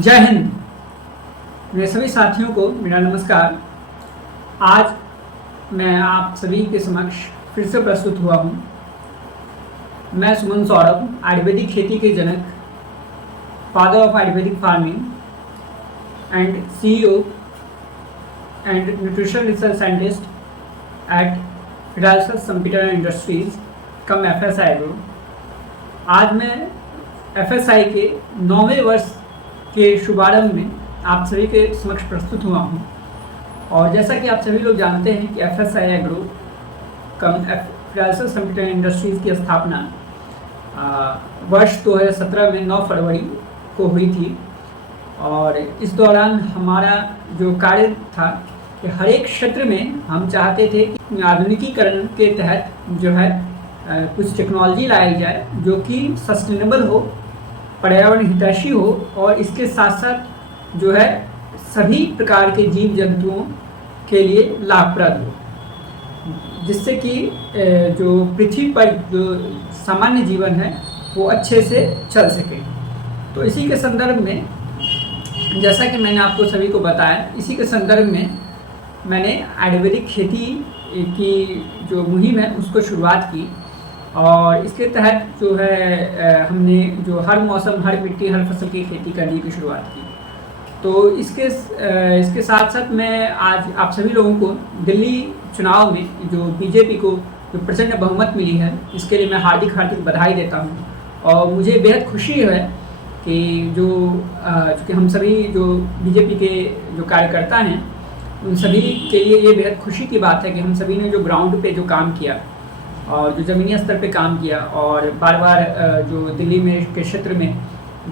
जय हिंद। मेरे सभी साथियों को मेरा नमस्कार। आज मैं आप सभी के समक्ष फिर से प्रस्तुत हुआ हूँ। मैं सुमन सौरभ, आयुर्वेदिक खेती के जनक, father of ayurvedic farming and CEO and nutrition research scientist at फिडाल्सस computer industries cum FSI agro. आज मैं FSI के 9वें वर्ष के शुभारंभ में आप सभी के समक्ष प्रस्तुत हुआ हूँ। और जैसा कि आप सभी लोग जानते हैं कि FSI एग्रो कम फिडाल्सस कंप्यूटर इंडस्ट्रीज़ की स्थापना वर्ष 2017 में 9 फरवरी को हुई थी। और इस दौरान हमारा जो कार्य था कि हर एक क्षेत्र में हम चाहते थे कि आधुनिकीकरण के तहत जो है कुछ टेक्नोलॉजी लाई जाए जो कि सस्टेनेबल हो, पर्यावरण हितैषी हो और इसके साथ साथ जो है सभी प्रकार के जीव जंतुओं के लिए लाभप्रद हो, जिससे कि जो पृथ्वी पर जो सामान्य जीवन है वो अच्छे से चल सके। तो इसी के संदर्भ में, जैसा कि मैंने आपको सभी को बताया, इसी के संदर्भ में मैंने आयुर्वेदिक खेती की जो मुहिम है उसको शुरुआत की। और इसके तहत जो है हमने जो हर मौसम, हर मिट्टी, हर फसल की खेती करने की शुरुआत की। तो इसके साथ साथ मैं आज आप सभी लोगों को दिल्ली चुनाव में जो बीजेपी को जो प्रचंड बहुमत मिली है, इसके लिए मैं हार्दिक बधाई देता हूँ। और मुझे बेहद खुशी है कि चूँकि हम सभी जो बीजेपी के जो कार्यकर्ता हैं उन सभी के लिए ये बेहद खुशी की बात है कि हम सभी ने जो ग्राउंड पे जो काम किया और जो ज़मीनी स्तर पे काम किया और बार बार जो दिल्ली में के क्षेत्र में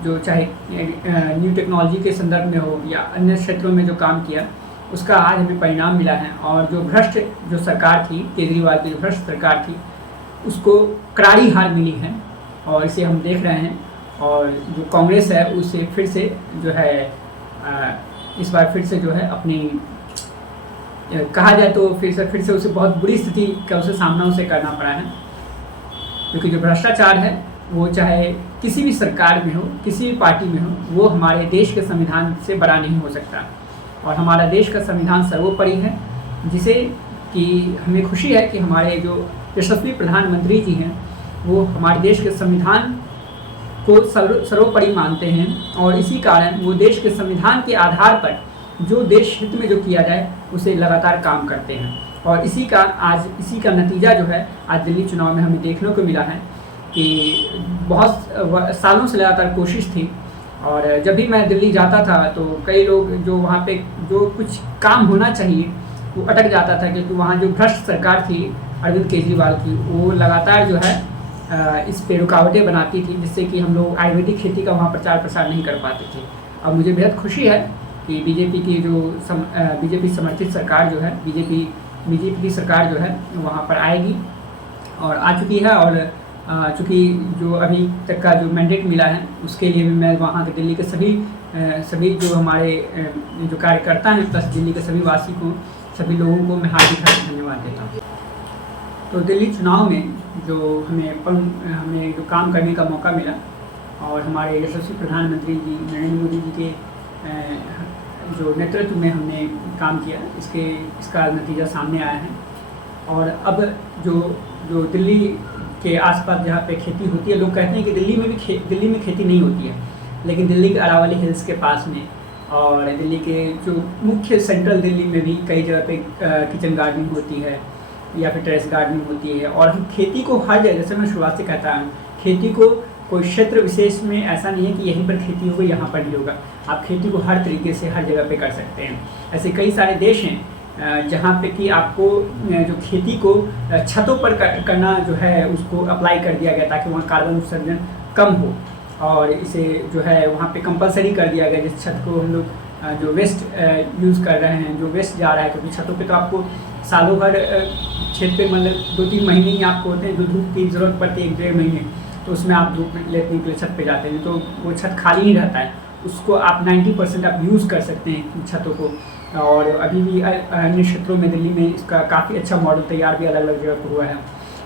जो चाहे न्यू टेक्नोलॉजी के संदर्भ में हो या अन्य क्षेत्रों में जो काम किया, उसका आज हमें परिणाम मिला है। और जो भ्रष्ट जो सरकार थी, केजरीवाल की जो भ्रष्ट सरकार थी, उसको करारी हार मिली है और इसे हम देख रहे हैं। और जो कांग्रेस है उसे फिर से जो है इस बार फिर से जो है अपनी कहा जाए तो फिर से उसे बहुत बुरी स्थिति का उसे सामना उसे करना पड़ा है, क्योंकि जो भ्रष्टाचार है वो चाहे किसी भी सरकार में हो, किसी भी पार्टी में हो, वो हमारे देश के संविधान से बड़ा नहीं हो सकता। और हमारा देश का संविधान सर्वोपरि है, जिसे कि हमें खुशी है कि हमारे जो यशस्वी प्रधानमंत्री जी हैं वो हमारे देश के संविधान को सर्वोपरि मानते हैं। और इसी कारण वो देश के संविधान के आधार पर जो देश हित में जो किया जाए उसे लगातार काम करते हैं। और इसी का नतीजा जो है आज दिल्ली चुनाव में हमें देखने को मिला है कि बहुत सालों से लगातार कोशिश थी। और जब भी मैं दिल्ली जाता था तो कई लोग जो वहाँ पे जो कुछ काम होना चाहिए वो अटक जाता था, क्योंकि वहाँ जो भ्रष्ट सरकार थी अरविंद केजरीवाल की, वो लगातार जो है इस पे रुकावटें बनाती थी, जिससे कि हम लोग आयुर्वेदिक खेती का वहाँ प्रचार प्रसार नहीं कर पाते थे। अब मुझे बेहद खुशी है कि बीजेपी की जो बीजेपी समर्थित सरकार जो है, बीजेपी की सरकार जो है वहाँ पर आएगी और आ चुकी है। और चूँकि जो अभी तक का जो मैंडेट मिला है उसके लिए भी मैं वहाँ के दिल्ली के सभी जो हमारे जो कार्यकर्ता हैं प्लस दिल्ली के सभी वासी को, सभी लोगों को मैं हार्दिक धन्यवाद देता हूँ। तो दिल्ली चुनाव में जो हमें जो काम करने का मौका मिला और हमारे यशस्वी प्रधानमंत्री जी नरेंद्र मोदी जी के जो नेतृत्व में हमने काम किया, इसका नतीजा सामने आया है। और अब जो दिल्ली के आसपास जहाँ पे खेती होती है, लोग कहते हैं कि दिल्ली में खेती नहीं होती है, लेकिन दिल्ली के अरावली हिल्स के पास में और दिल्ली के जो मुख्य सेंट्रल दिल्ली में भी कई जगह पे किचन गार्डनिंग होती है या फिर टेरेस गार्डनिंग होती है। और हम खेती को हर जगह, जैसे मैं शुरुआत से कहता हूँ, खेती को कोई क्षेत्र विशेष में ऐसा नहीं है कि यहीं पर खेती होगी, यहाँ पर नहीं होगा। आप खेती को हर तरीके से हर जगह पे कर सकते हैं। ऐसे कई सारे देश हैं जहाँ पे कि आपको जो खेती को छतों पर करना जो है उसको अप्लाई कर दिया गया ताकि वहाँ कार्बन उत्सर्जन कम हो। और इसे जो है वहाँ पे कंपलसरी कर दिया गया, जिस छत को हम लोग जो वेस्ट यूज़ कर रहे हैं, जो वेस्ट जा रहा है, क्योंकि छतों पे तो आपको सालों भर छत पे मतलब 2-3 महीने ही आपको होते हैं जो धूप की ज़रूरत पड़ती है, 1-1.5 महीने, तो उसमें आप धूप लेने के लिए छत पे जाते हैं, तो वो छत खाली ही रहता है। उसको आप 90% आप यूज़ कर सकते हैं छतों को। और अभी भी अन्य क्षेत्रों में दिल्ली में इसका काफ़ी अच्छा मॉडल तैयार भी अलग अलग जगह पर हुआ है।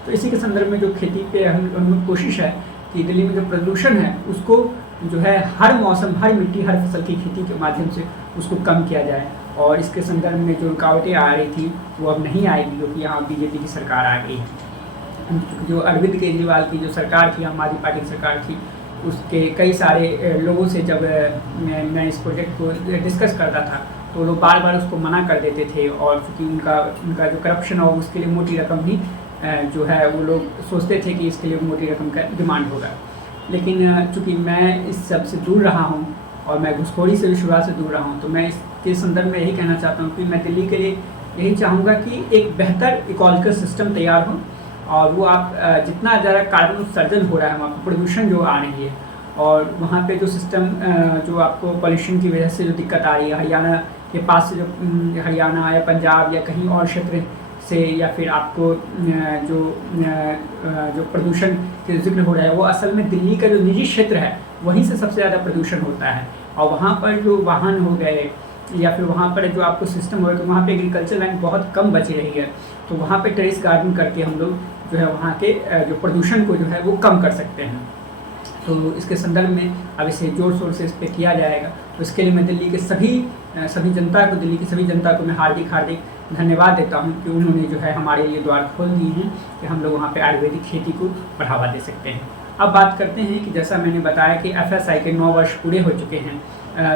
तो इसी के संदर्भ में जो खेती पे हम कोशिश है कि दिल्ली में जो प्रदूषण है उसको जो है हर मौसम, हर मिट्टी, हर फसल की खेती के माध्यम से उसको कम किया जाए। और इसके संदर्भ में जो रुकावटें आ रही थी वो अब नहीं आएगी, क्योंकि यहाँ बीजेपी की सरकार आ गई है। जो अरविंद केजरीवाल की जो सरकार थी, आम आदमी पार्टी की सरकार थी, उसके कई सारे लोगों से जब मैं इस प्रोजेक्ट को डिस्कस करता था तो लोग बार बार उसको मना कर देते थे, और क्योंकि उनका जो करप्शन हो उसके लिए मोटी रकम भी जो है वो लोग सोचते थे कि इसके लिए मोटी रकम का डिमांड होगा। लेकिन चूँकि मैं इस सब से दूर रहा हूँ और मैं घुसखोरी से भी शुरुआत से दूर रहा हूँ, तो मैं इसके संदर्भ में यही कहना चाहता हूँ कि मैं दिल्ली के लिए यही चाहूँगा कि एक बेहतर इकोलॉजिकल सिस्टम तैयार हो, और वो आप जितना ज़्यादा कार्बन उत्सर्जन हो रहा है, वहाँ पर प्रदूषण जो आ रही है, और वहाँ पे जो सिस्टम जो आपको पॉल्यूशन की वजह से जो दिक्कत आ रही है, हरियाणा के पास से जो हरियाणा या पंजाब या कहीं और क्षेत्र से, या फिर आपको जो प्रदूषण के जिक्र हो रहा है वो असल में दिल्ली का जो निजी क्षेत्र है वहीं से सबसे ज़्यादा प्रदूषण होता है। और वहाँ पर जो वाहन हो गए या फिर वहाँ पर जो आपको सिस्टम हो, तो वहाँ पे एग्रीकल्चर लैंड बहुत कम बची रही है, तो वहाँ पे टेरेस गार्डन करके हम लोग जो है वहाँ के जो प्रदूषण को जो है वो कम कर सकते हैं। तो इसके संदर्भ में अब इसे जोर शोर से इस पर किया जाएगा। तो इसके लिए मैं दिल्ली के सभी जनता को, दिल्ली की सभी जनता को मैं हार्दिक धन्यवाद देता हूँ कि उन्होंने जो है हमारे लिए द्वार खोल दिए हैं कि हम लोग वहाँ पे आयुर्वेदिक खेती को बढ़ावा दे सकते हैं। अब बात करते हैं कि जैसा मैंने बताया कि FSI के 9 वर्ष पूरे हो चुके हैं,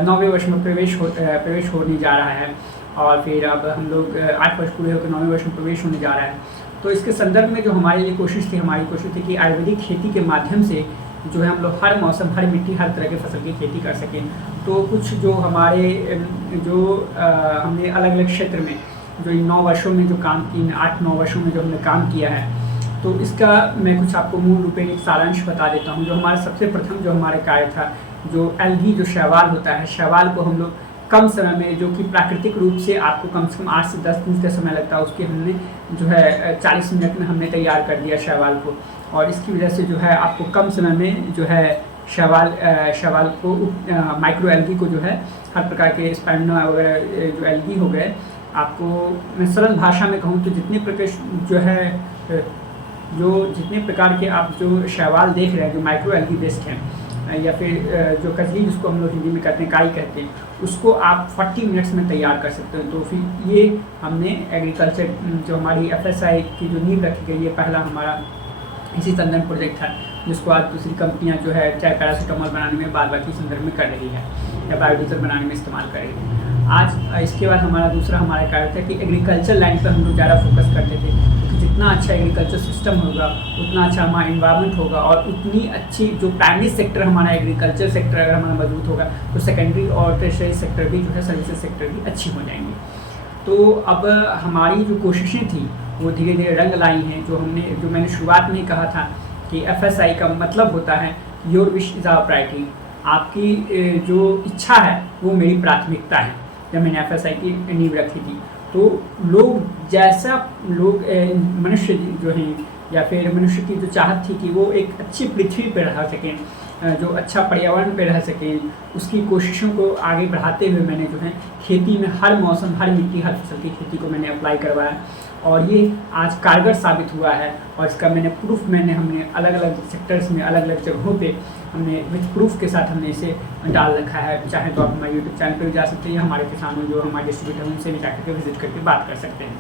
9वें वर्ष में प्रवेश होने जा रहा है, और फिर अब हम लोग 8 वर्ष पूरे होकर 9वें वर्ष में प्रवेश होने जा रहा है। तो इसके संदर्भ में जो हमारी कोशिश थी कि आयुर्वेदिक खेती के माध्यम से जो है हम लोग हर मौसम, हर मिट्टी, हर तरह के फसल की खेती कर सकें। तो कुछ जो हमारे हमने अलग अलग क्षेत्र में जो इन 9 वर्षों में जो काम की, 8-9 वर्षों में जो हमने काम किया है, तो इसका मैं कुछ आपको मूल रूप में एक सारांश बता देता हूँ। जो हमारा सबसे प्रथम जो हमारे कार्य था, जो एल्गी जो शैवाल होता है, शैवाल को हम लोग कम समय में, जो कि प्राकृतिक रूप से आपको कम से कम 8 से 10 दिन का समय लगता है, उसके हमने जो है 40 मिनट में हमने तैयार कर दिया शैवाल को। और इसकी वजह से जो है आपको कम समय में जो है शैवाल को माइक्रो एल्गी को जो है हर प्रकार के स्पाइरुलिना वगैरह जो एल्गी हो गए, आपको मैं सरल भाषा में कहूँ तो जितने प्रकार के आप जो शैवाल देख रहे हैं जो माइक्रो एल्गी बेस्ड हैं, या फिर जो कजली जिसको हम लोग हिंदी में कहते हैं, काई कहते हैं, उसको आप 40 मिनट्स में तैयार कर सकते हैं। तो फिर ये हमने एग्रीकल्चर जो हमारी FSI की जो नींव रखी गई है, पहला हमारा इसी संदर्भ प्रोजेक्ट था, जिसको आज दूसरी कंपनियां जो है चाहे पैरासीटामोल बनाने में, बाद बाकी संदर्भ में कर रही है, या बायोडीजल बनाने में इस्तेमाल कर रही है। आज इसके बाद हमारा दूसरा हमारा कार्य था कि एग्रीकल्चर लैंड पर हम लोग ज़्यादा फोकस करते थे, क्योंकि जितना अच्छा एग्रीकल्चर सिस्टम होगा उतना अच्छा हमारा इन्वायरमेंट होगा, और उतनी अच्छी जो प्राइमरी सेक्टर हमारा एग्रीकल्चर सेक्टर अगर हमारा मजबूत होगा तो सेकेंडरी और टर्शियरी सेक्टर भी जो है, सर्विसेज सेक्टर भी अच्छी हो जाएंगी। तो अब हमारी जो कोशिशें थी वो धीरे धीरे रंग लाई हैं। जो मैंने शुरुआत में ही कहा था कि FSI का मतलब होता है your wish is our priority, आपकी जो इच्छा है वो मेरी प्राथमिकता है। जब मैंने FSI की नींव रखी थी तो मनुष्य जो हैं, या फिर मनुष्य की जो चाहत थी कि वो एक अच्छी पृथ्वी पर रह सकें, जो अच्छा पर्यावरण पे रह सकें, उसकी कोशिशों को आगे बढ़ाते हुए मैंने जो है खेती में हर मौसम, हर मिट्टी, हर फसल की खेती को मैंने अप्लाई करवाया, और ये आज कारगर साबित हुआ है। और इसका हमने अलग अलग सेक्टर्स में, अलग अलग जगहों पे हमने विथ प्रूफ के साथ हमने इसे डाल रखा है। चाहे तो आप हमारे यूट्यूब चैनल पर भी जा सकते हैं, हमारे किसानों जो हमारे डिस्ट्रीब्यूटर उनसे भी जाकर के विजिट करके बात कर सकते हैं।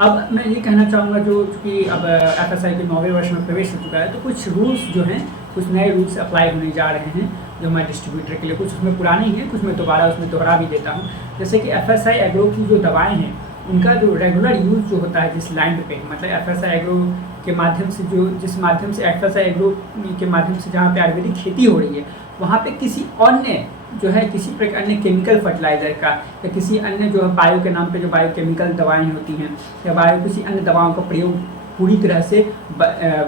अब मैं ये कहना चाहूँगा चूँकि अब FSI के 9वें वर्ष में प्रवेश हो चुका है, तो कुछ रूल्स जो हैं, कुछ नए रूल्स अप्लाई होने जा रहे हैं जो हमारे डिस्ट्रीब्यूटर के लिए। कुछ उसमें पुरानी हैं, कुछ मैं दोहरा भी देता हूँ। जैसे कि FSI एग्रो की जो दवाएँ हैं, उनका जो रेगुलर यूज़ जो होता है जिस लैंड पे, मतलब FSI एग्रो के माध्यम से FSI एग्रो के माध्यम से जहाँ पे आयुर्वेदिक खेती हो रही है, वहाँ पे किसी प्रकार अन्य केमिकल फर्टिलाइज़र का, या किसी अन्य जो बायो के नाम पे जो बायोकेमिकल दवाएं होती हैं, या किसी अन्य दवाओं का प्रयोग पूरी तरह से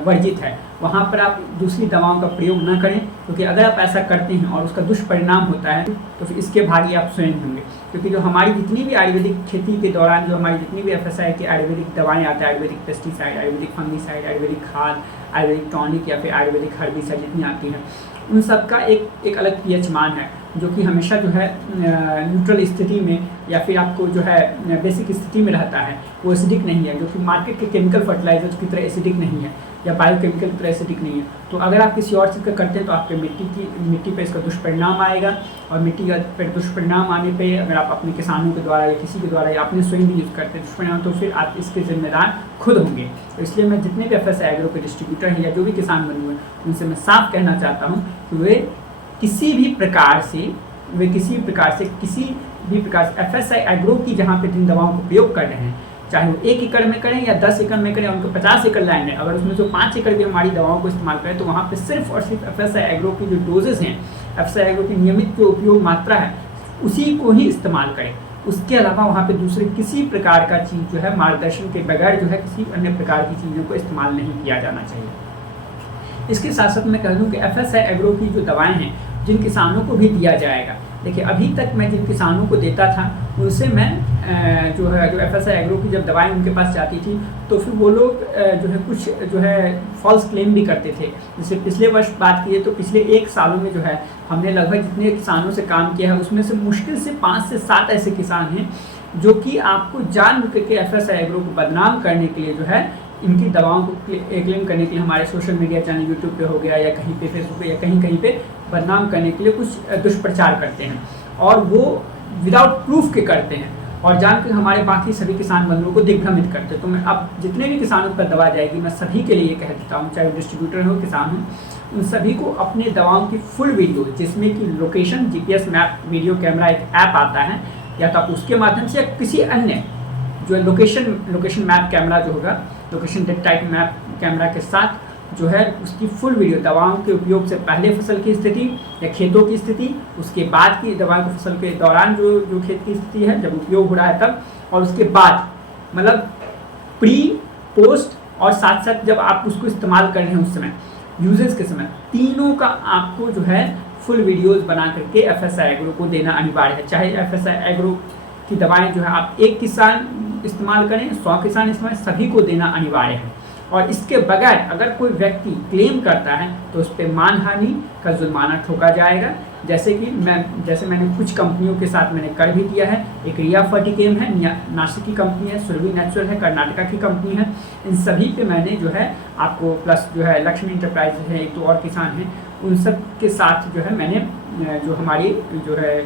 वर्जित है। वहाँ पर आप दूसरी दवाओं का प्रयोग ना करें, क्योंकि अगर आप ऐसा करते हैं और उसका दुष्परिणाम होता है तो फिर इसके भागी आप स्वयं होंगे। क्योंकि जो हमारी जितनी भी आयुर्वेदिक खेती के दौरान जो हमारी जितनी भी FSI की आयुर्वेदिक दवाएं आती हैं, आयुर्वेदिक पेस्टिसाइड, आयुर्वेदिक फंगिसाइड, आयुर्वेदिक खाद, आयुर्वेदिक टॉनिक या फिर आयुर्वेदिक हर्बिसाइड जितनी आती हैं, उन सब का एक अलग pH मान है। जो कि हमेशा जो है न्यूट्रल स्थिति में या फिर आपको जो है बेसिक स्थिति में रहता है, वो एसिडिक नहीं है, जो कि मार्केट के केमिकल फर्टिलाइजर्स की तरह एसिडिक नहीं है या बायोकेमिकल की तरह एसिडिक नहीं है। तो अगर आप किसी और चीज़ का करते हैं तो आपके मिट्टी पे इसका दुष्परिणाम आएगा, और मिट्टी का पर दुष्परिणाम आने पे अगर आप अपने किसानों के द्वारा या किसी के द्वारा या अपने स्वयं भी यूज़ करते हैं दुष्परिणाम, तो फिर आप इसके जिम्मेदार खुद होंगे। तो इसलिए मैं जितने भी FSI एग्रो के डिस्ट्रीब्यूटर हैं या जो भी किसान बंधु हैं, उनसे मैं साफ कहना चाहता हूँ कि वे किसी भी प्रकार से किसी भी प्रकार से FSI एग्रो की जहाँ पे जिन दवाओं का उपयोग कर रहे हैं, चाहे वो 1 एकड़ में करें या 10 एकड़ में करें, उनको 50 एकड़ लैंड है, अगर उसमें से 5 एकड़ भी हमारी दवाओं को इस्तेमाल करें तो वहाँ पे सिर्फ और सिर्फ FSI एग्रो की जो डोजेस हैं, FSI एग्रो की नियमित जो उपयोग मात्रा है, उसी को ही इस्तेमाल करें। उसके अलावा वहाँ पे दूसरे किसी प्रकार का चीज़ जो है मार्गदर्शन के बगैर जो है किसी अन्य प्रकार की चीज़ों को इस्तेमाल नहीं किया जाना चाहिए। इसके साथ साथ मैं कह दूँ कि FSI एग्रो की जो दवाएँ हैं जिन किसानों को भी दिया जाएगा, देखिए अभी तक मैं जिन किसानों को देता था उनसे मैं जो FSI एग्रो की जब दवाएं उनके पास जाती थी तो फिर वो लोग जो है कुछ जो है फॉल्स क्लेम भी करते थे। जैसे पिछले वर्ष बात की तो पिछले 1 सालों में जो है हमने लगभग जितने किसानों से काम किया है उसमें से मुश्किल से 5 से 7 ऐसे किसान हैं जो कि आपको जानबूझ के FSI एग्रो को बदनाम करने के लिए जो है इनकी दवाओं को क्लेम करने के लिए हमारे सोशल मीडिया चैनल यूट्यूब पे हो गया या कहीं पे फेसबुक पे या कहीं पे बदनाम करने के लिए कुछ दुष्प्रचार करते हैं, और वो विदाउट प्रूफ के करते हैं और जानकर हमारे बाकी सभी किसान बंधुओं को दिग्भ्रमित करते हैं। तो मैं अब जितने भी किसानों पर दवा जाएगी मैं सभी के लिए कह देता हूँ, चाहे डिस्ट्रीब्यूटर हो किसान हो, उन सभी को अपने दवाओं की फुल वीडियो जिसमें कि location GPS map video camera एक ऐप आता है, या तो आप उसके माध्यम से या किसी अन्य जो लोकेशन मैप कैमरा जो होगा, लोकेशन टाइप मैप कैमरा के साथ जो है उसकी फुल वीडियो दवाओं के उपयोग से पहले फसल की स्थिति या खेतों की स्थिति, उसके बाद की दवाओं की फसल के दौरान जो खेत की स्थिति है जब उपयोग हो रहा है तब, और उसके बाद मतलब प्री पोस्ट और साथ साथ जब आप उसको इस्तेमाल कर रहे हैं उस समय यूजेस के समय, तीनों का आपको जो है फुल वीडियोस बना करके FSI एग्रो को देना अनिवार्य है। चाहे FSI एग्रो की दवाएं जो है आप 1 किसान इस्तेमाल करें, 100 किसान इस्तेमाल, सभी को देना अनिवार्य है। और इसके बगैर अगर कोई व्यक्ति क्लेम करता है तो उस पर मानहानि का जुर्माना ठोका जाएगा, जैसे मैंने कुछ कंपनियों के साथ मैंने कर भी किया है। एक रिया फर्टिकेम है, नासिक की कंपनी है, सुरभि नेचुरल है, कर्नाटका की कंपनी है, इन सभी पे मैंने जो है आपको प्लस जो है लक्ष्मी इंटरप्राइजेज है, 1-2 और किसान हैं, उन सब के साथ जो है मैंने जो हमारी जो है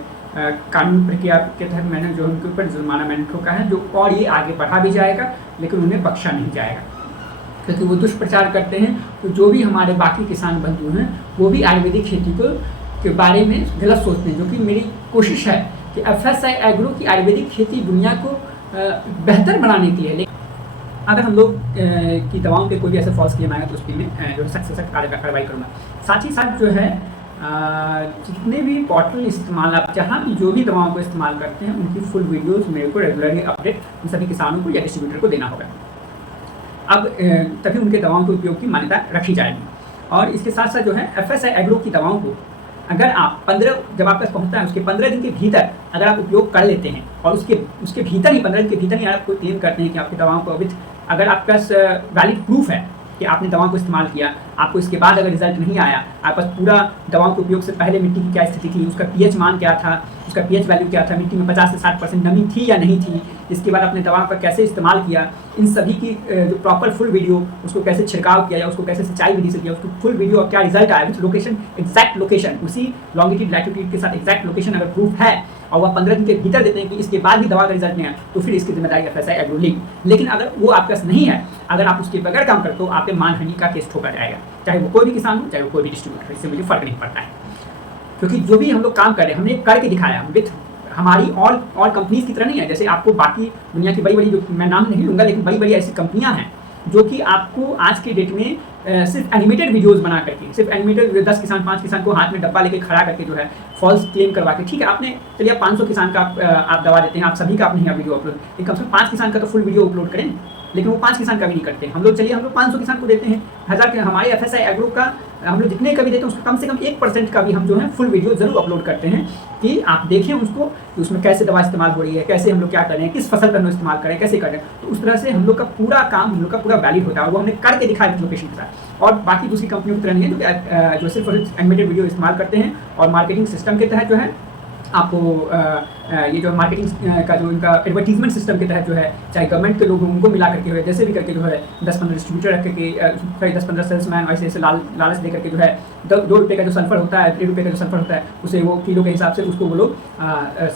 कानूनी प्रक्रिया के तहत मैंने जो उनके ऊपर जुर्माना मैंने ठोका है, जो और ये आगे बढ़ा भी जाएगा लेकिन उन्हें बख्शा नहीं जाएगा क्योंकि वो दुष्प्रचार करते हैं। तो जो भी हमारे बाकी किसान बंधु हैं वो भी आयुर्वेदिक खेती के बारे में गलत सोचते हैं, जो कि मेरी कोशिश है कि FSI एग्रो की आयुर्वेदिक खेती दुनिया को बेहतर बनाने के लिए। अगर हम लोग की दवाओं पे कोई भी ऐसा फॉल्स क्लेम आएगा तो उस पर मैं जो सख्त से सख्त कार्रवाई करूँगा। साथ ही साथ जो है जितने भी पोर्टल इस्तेमाल आप जहाँ भी जो भी दवाओं को इस्तेमाल करते हैं उनकी फुल वीडियोस मेरे को रेगुलरली अपडेट उन सभी किसानों को या डिस्ट्रीब्यूटर को देना होगा। अब तभी उनके दवाओं के उपयोग की मान्यता रखी जाएगी। और इसके साथ साथ जो है FSI एग्रो की दवाओं को अगर आप 15 जब आप पास पहुँचता है उसके 15 दिन के भीतर अगर आप उपयोग कर लेते हैं और उसके भीतर ही 15 दिन के भीतर ही आप कोई क्लेम करते हैं कि आपकी दवाओं को विथ अगर आपके पास वैलिड प्रूफ है कि आपने दवाओं को इस्तेमाल किया, आपको इसके बाद अगर रिजल्ट नहीं आया, आपके पास पूरा दवाओं के उपयोग से पहले मिट्टी की क्या स्थिति थी, उसका pH मान क्या था, उसका pH वैल्यू क्या था, मिट्टी में 50 से 60% नमी थी या नहीं थी, इसके बाद आपने दवाओं का कैसे इस्तेमाल किया, इन सभी की जो प्रॉपर फुल वीडियो, उसको कैसे छिड़काव किया या उसको कैसे सिंचाई विधि से किया, उसको फुल वीडियो और क्या रिजल्ट आया विथ लोकेशन, एग्जैक्ट लोकेशन, उसी लॉन्गिट्यूड लैटिट्यूड के साथ एग्जैक्ट लोकेशन अगर प्रूफ है और वह 15 दिन के भीतर देते हैं कि इसके बाद भी दवा का रिजल्ट नहीं आया तो फिर इसकी जिम्मेदारी FSI एग्रो लेगी। लेकिन अगर वो आपके पास नहीं है, अगर आप उसके बगैर काम करते हो, आप पे मानहानि का केस ठोका जाएगा, चाहे वो कोई भी किसान हो चाहे वो कोई भी डिस्ट्रीब्यूटर, इससे मुझे फर्क नहीं पड़ता है। क्योंकि जो भी हम लोग काम कर रहे हैं हमने करके दिखाया विथ हमारी और कंपनीज की तरह नहीं है। जैसे आपको बाकी दुनिया की बड़ी बड़ी जो मैं नाम नहीं लूँगा लेकिन बड़ी बड़ी ऐसी कंपनियाँ हैं जो कि आपको आज के डेट में सिर्फ एनिमेटेड वीडियोस बना करके, सिर्फ एनिमेटेड 10 किसान 5 किसान को हाथ में डब्बा लेके खड़ा करके जो है फॉल्स क्लेम करवा के, ठीक है आपने चलिए 500 किसान का आप दवा देते हैं, आप सभी का आप नहीं वीडियो अपलोड, लेकिन कम से कम 5 किसान का तो फुल वीडियो अपलोड करें, लेकिन वो 5 किसान का भी नहीं करते। हम लोग 500 किसान को देते हैं, 1000 के हमारे FSI एग्रो का हम लोग जितने का भी देते हैं उसका कम से कम 1% का भी हम जो है फुल वीडियो ज़रूर अपलोड करते हैं कि आप देखें उसको कि उसमें कैसे दवा इस्तेमाल हो रही है, कैसे हम लोग क्या कर रहे हैं, किस फसल पर हम लोग इस्तेमाल करें, कैसे कर रहे हैं। तो उस तरह से हम लोग का पूरा काम हम लोग का पूरा वैलिड होता है और वो हमने करके दिखाया लोकेशन के साथ। और बाकी दूसरी कंपनियों की तरह नहीं है जो सिर्फ एनिमेटेड वीडियो इस्तेमाल करते हैं और मार्केटिंग सिस्टम के तहत जो है आपको ये जो मार्केटिंग का जो इनका एडवर्टीजमेंट सिस्टम के तहत जो है, चाहे गवर्नमेंट के लोग उनको मिला करके है, जैसे भी करके जो है 10-15 डिस्ट्रीब्यूटर रख के 10-15 सेल्समैन ऐसे ऐसे लालच दे करके जो है 2 रुपये का जो सल्फर होता है, 3 रुपये का जो सल्फर होता है, उसे वो किलो के हिसाब से उसको वो लोग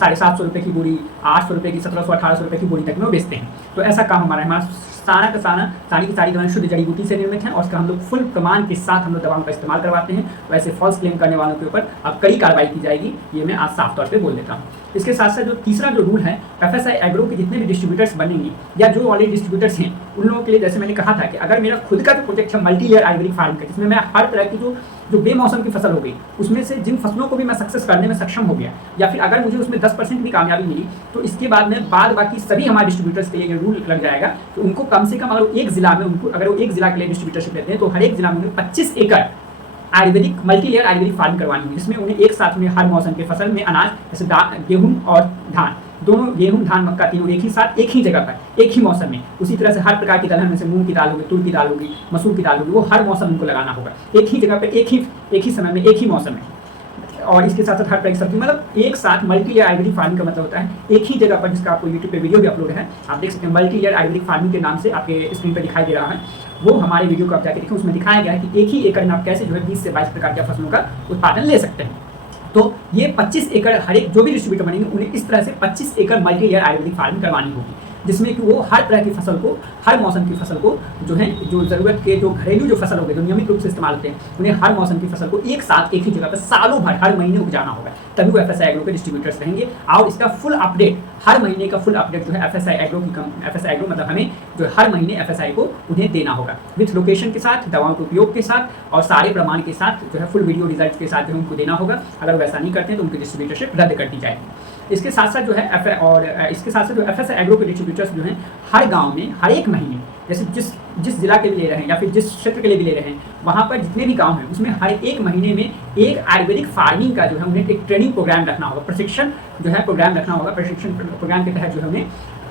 750 रुपये की बोरी, 800 रुपये की, 1700-1800 रुपये की बोरी तक में वो बेचते हैं। तो ऐसा काम हमारा है। हमारा सारा का सारी की सारी दवाएं शुद्ध जड़ी बूटी से निर्मित हैं और उसका हम लोग फुल प्रमाण के साथ हम लोग दवाओं का इस्तेमाल करवाते हैं। तो ऐसे फॉल्स क्लेम करने वालों के ऊपर अब कड़ी कार्रवाई की जाएगी, ये मैं आज साफ तौर पे बोल देता हूँ। इसके साथ साथ जो तीसरा जो रूल है, एफएसआई एग्रो के जितने भी डिस्ट्रीब्यूटर्स बनेंगे या जो ऑलरेडी डिस्ट्रीब्यूटर्स हैं उन लोगों के लिए, जैसे मैंने कहा था कि अगर मेरा खुद का जो प्रोजेक्ट है मल्टी लेयर आयुर्वेदिक फार्मिंग का, जिसमें मैं हर तरह की जो बेमौसम की फसल हो गई उसमें से जिन फसलों को भी मैं सक्सेस करने में सक्षम हो गया, या फिर अगर मुझे उसमें 10% भी कामयाबी मिली, तो इसके बाद में बाद बाकी सभी हमारे डिस्ट्रीब्यूटर्स के लिए रूल लग जाएगा कि उनको कम से कम अगर एक जिला में उनको अगर वो एक जिला के लिए डिस्ट्रीब्यूटरशिप लेते हैं तो हर एक जिला में 25 एकड़ Ayurvedic multi layer Ayurvedic farming करवानी है, जिसमें उन्हें एक साथ में हर मौसम के फसल में अनाज जैसे गेहूं और धान, दोनों गेहूं धान मक्का तीनों एक ही साथ एक ही जगह पर एक ही मौसम में, उसी तरह से हर प्रकार की दलहन में से मूंग की दाल होगी, तुर की दाल होगी, मसूर की दाल होगी, वो हर मौसम उनको लगाना होगा एक ही जगह पर एक ही समय में एक ही मौसम में। और इसके साथ साथ हर तरह की सब्जी, मतलब एक साथ मल्टी लेयर आयुर्वेदिक फार्मिंग का मतलब होता है एक ही जगह पर, जिसका आपको यूट्यूब पे वीडियो भी अपलोड है, आप देख सकते हैं मल्टी लेयर आयुर्वेदिक फार्मिंग के नाम से आपके स्क्रीन पर दिखाई दे रहा है। वो हमारे वीडियो को आप जाके देखें, उसमें दिखाया गया है कि एक ही एकड़ में आप कैसे जो है 20 से 22 प्रकार के फसलों का उत्पादन ले सकते हैं। तो ये 25 एकड़ हर एक जो भी डिस्ट्रीब्यूटर बनेंगे उन्हें इस तरह से 25 एकड़ मल्टी लेयर आयुर्वेदिक फार्मिंग करवानी होगी, जिसमें कि वो हर तरह की फसल को, हर मौसम की फसल को जो है, जो ज़रूरत के जो घरेलू जो फसल हो गए जो नियमित रूप से इस्तेमाल होते हैं, उन्हें हर मौसम की फसल को एक साथ एक ही जगह पर सालों भर हर महीने उपजाना होगा, तभी वो एफएसआई एग्रो के डिस्ट्रीब्यूटर्स रहेंगे। और इसका फुल अपडेट, हर महीने का फुल अपडेट जो है एफएसआई एग्रो मतलब हमें जो हर महीने एफएसआई को उन्हें देना होगा, विथ लोकेशन के साथ, दवाओं के उपयोग के साथ और सारे प्रमाण के साथ जो है फुल वीडियो रिजल्ट के साथ जो है उनको देना होगा। अगर वैसा नहीं करते हैं तो उनकी डिस्ट्रीब्यूटरशिप रद्द कर दी जाएगी। इसके साथ साथ जो है इसके साथ साथ जो एफएसआई एग्रो के डिस्ट्रीब्यूटर्स जो हैं हर गांव में हर एक महीने, जैसे जिस जिला के लिए ले रहे हैं या फिर जिस क्षेत्र के लिए भी ले रहे हैं, वहाँ पर जितने भी गांव हैं उसमें हर एक महीने में एक आयुर्वेदिक फार्मिंग का जो है उन्हें एक ट्रेनिंग प्रोग्राम रखना होगा, प्रशिक्षण जो है प्रोग्राम रखना होगा। प्रशिक्षण प्रोग्राम के तहत जो है उन्हें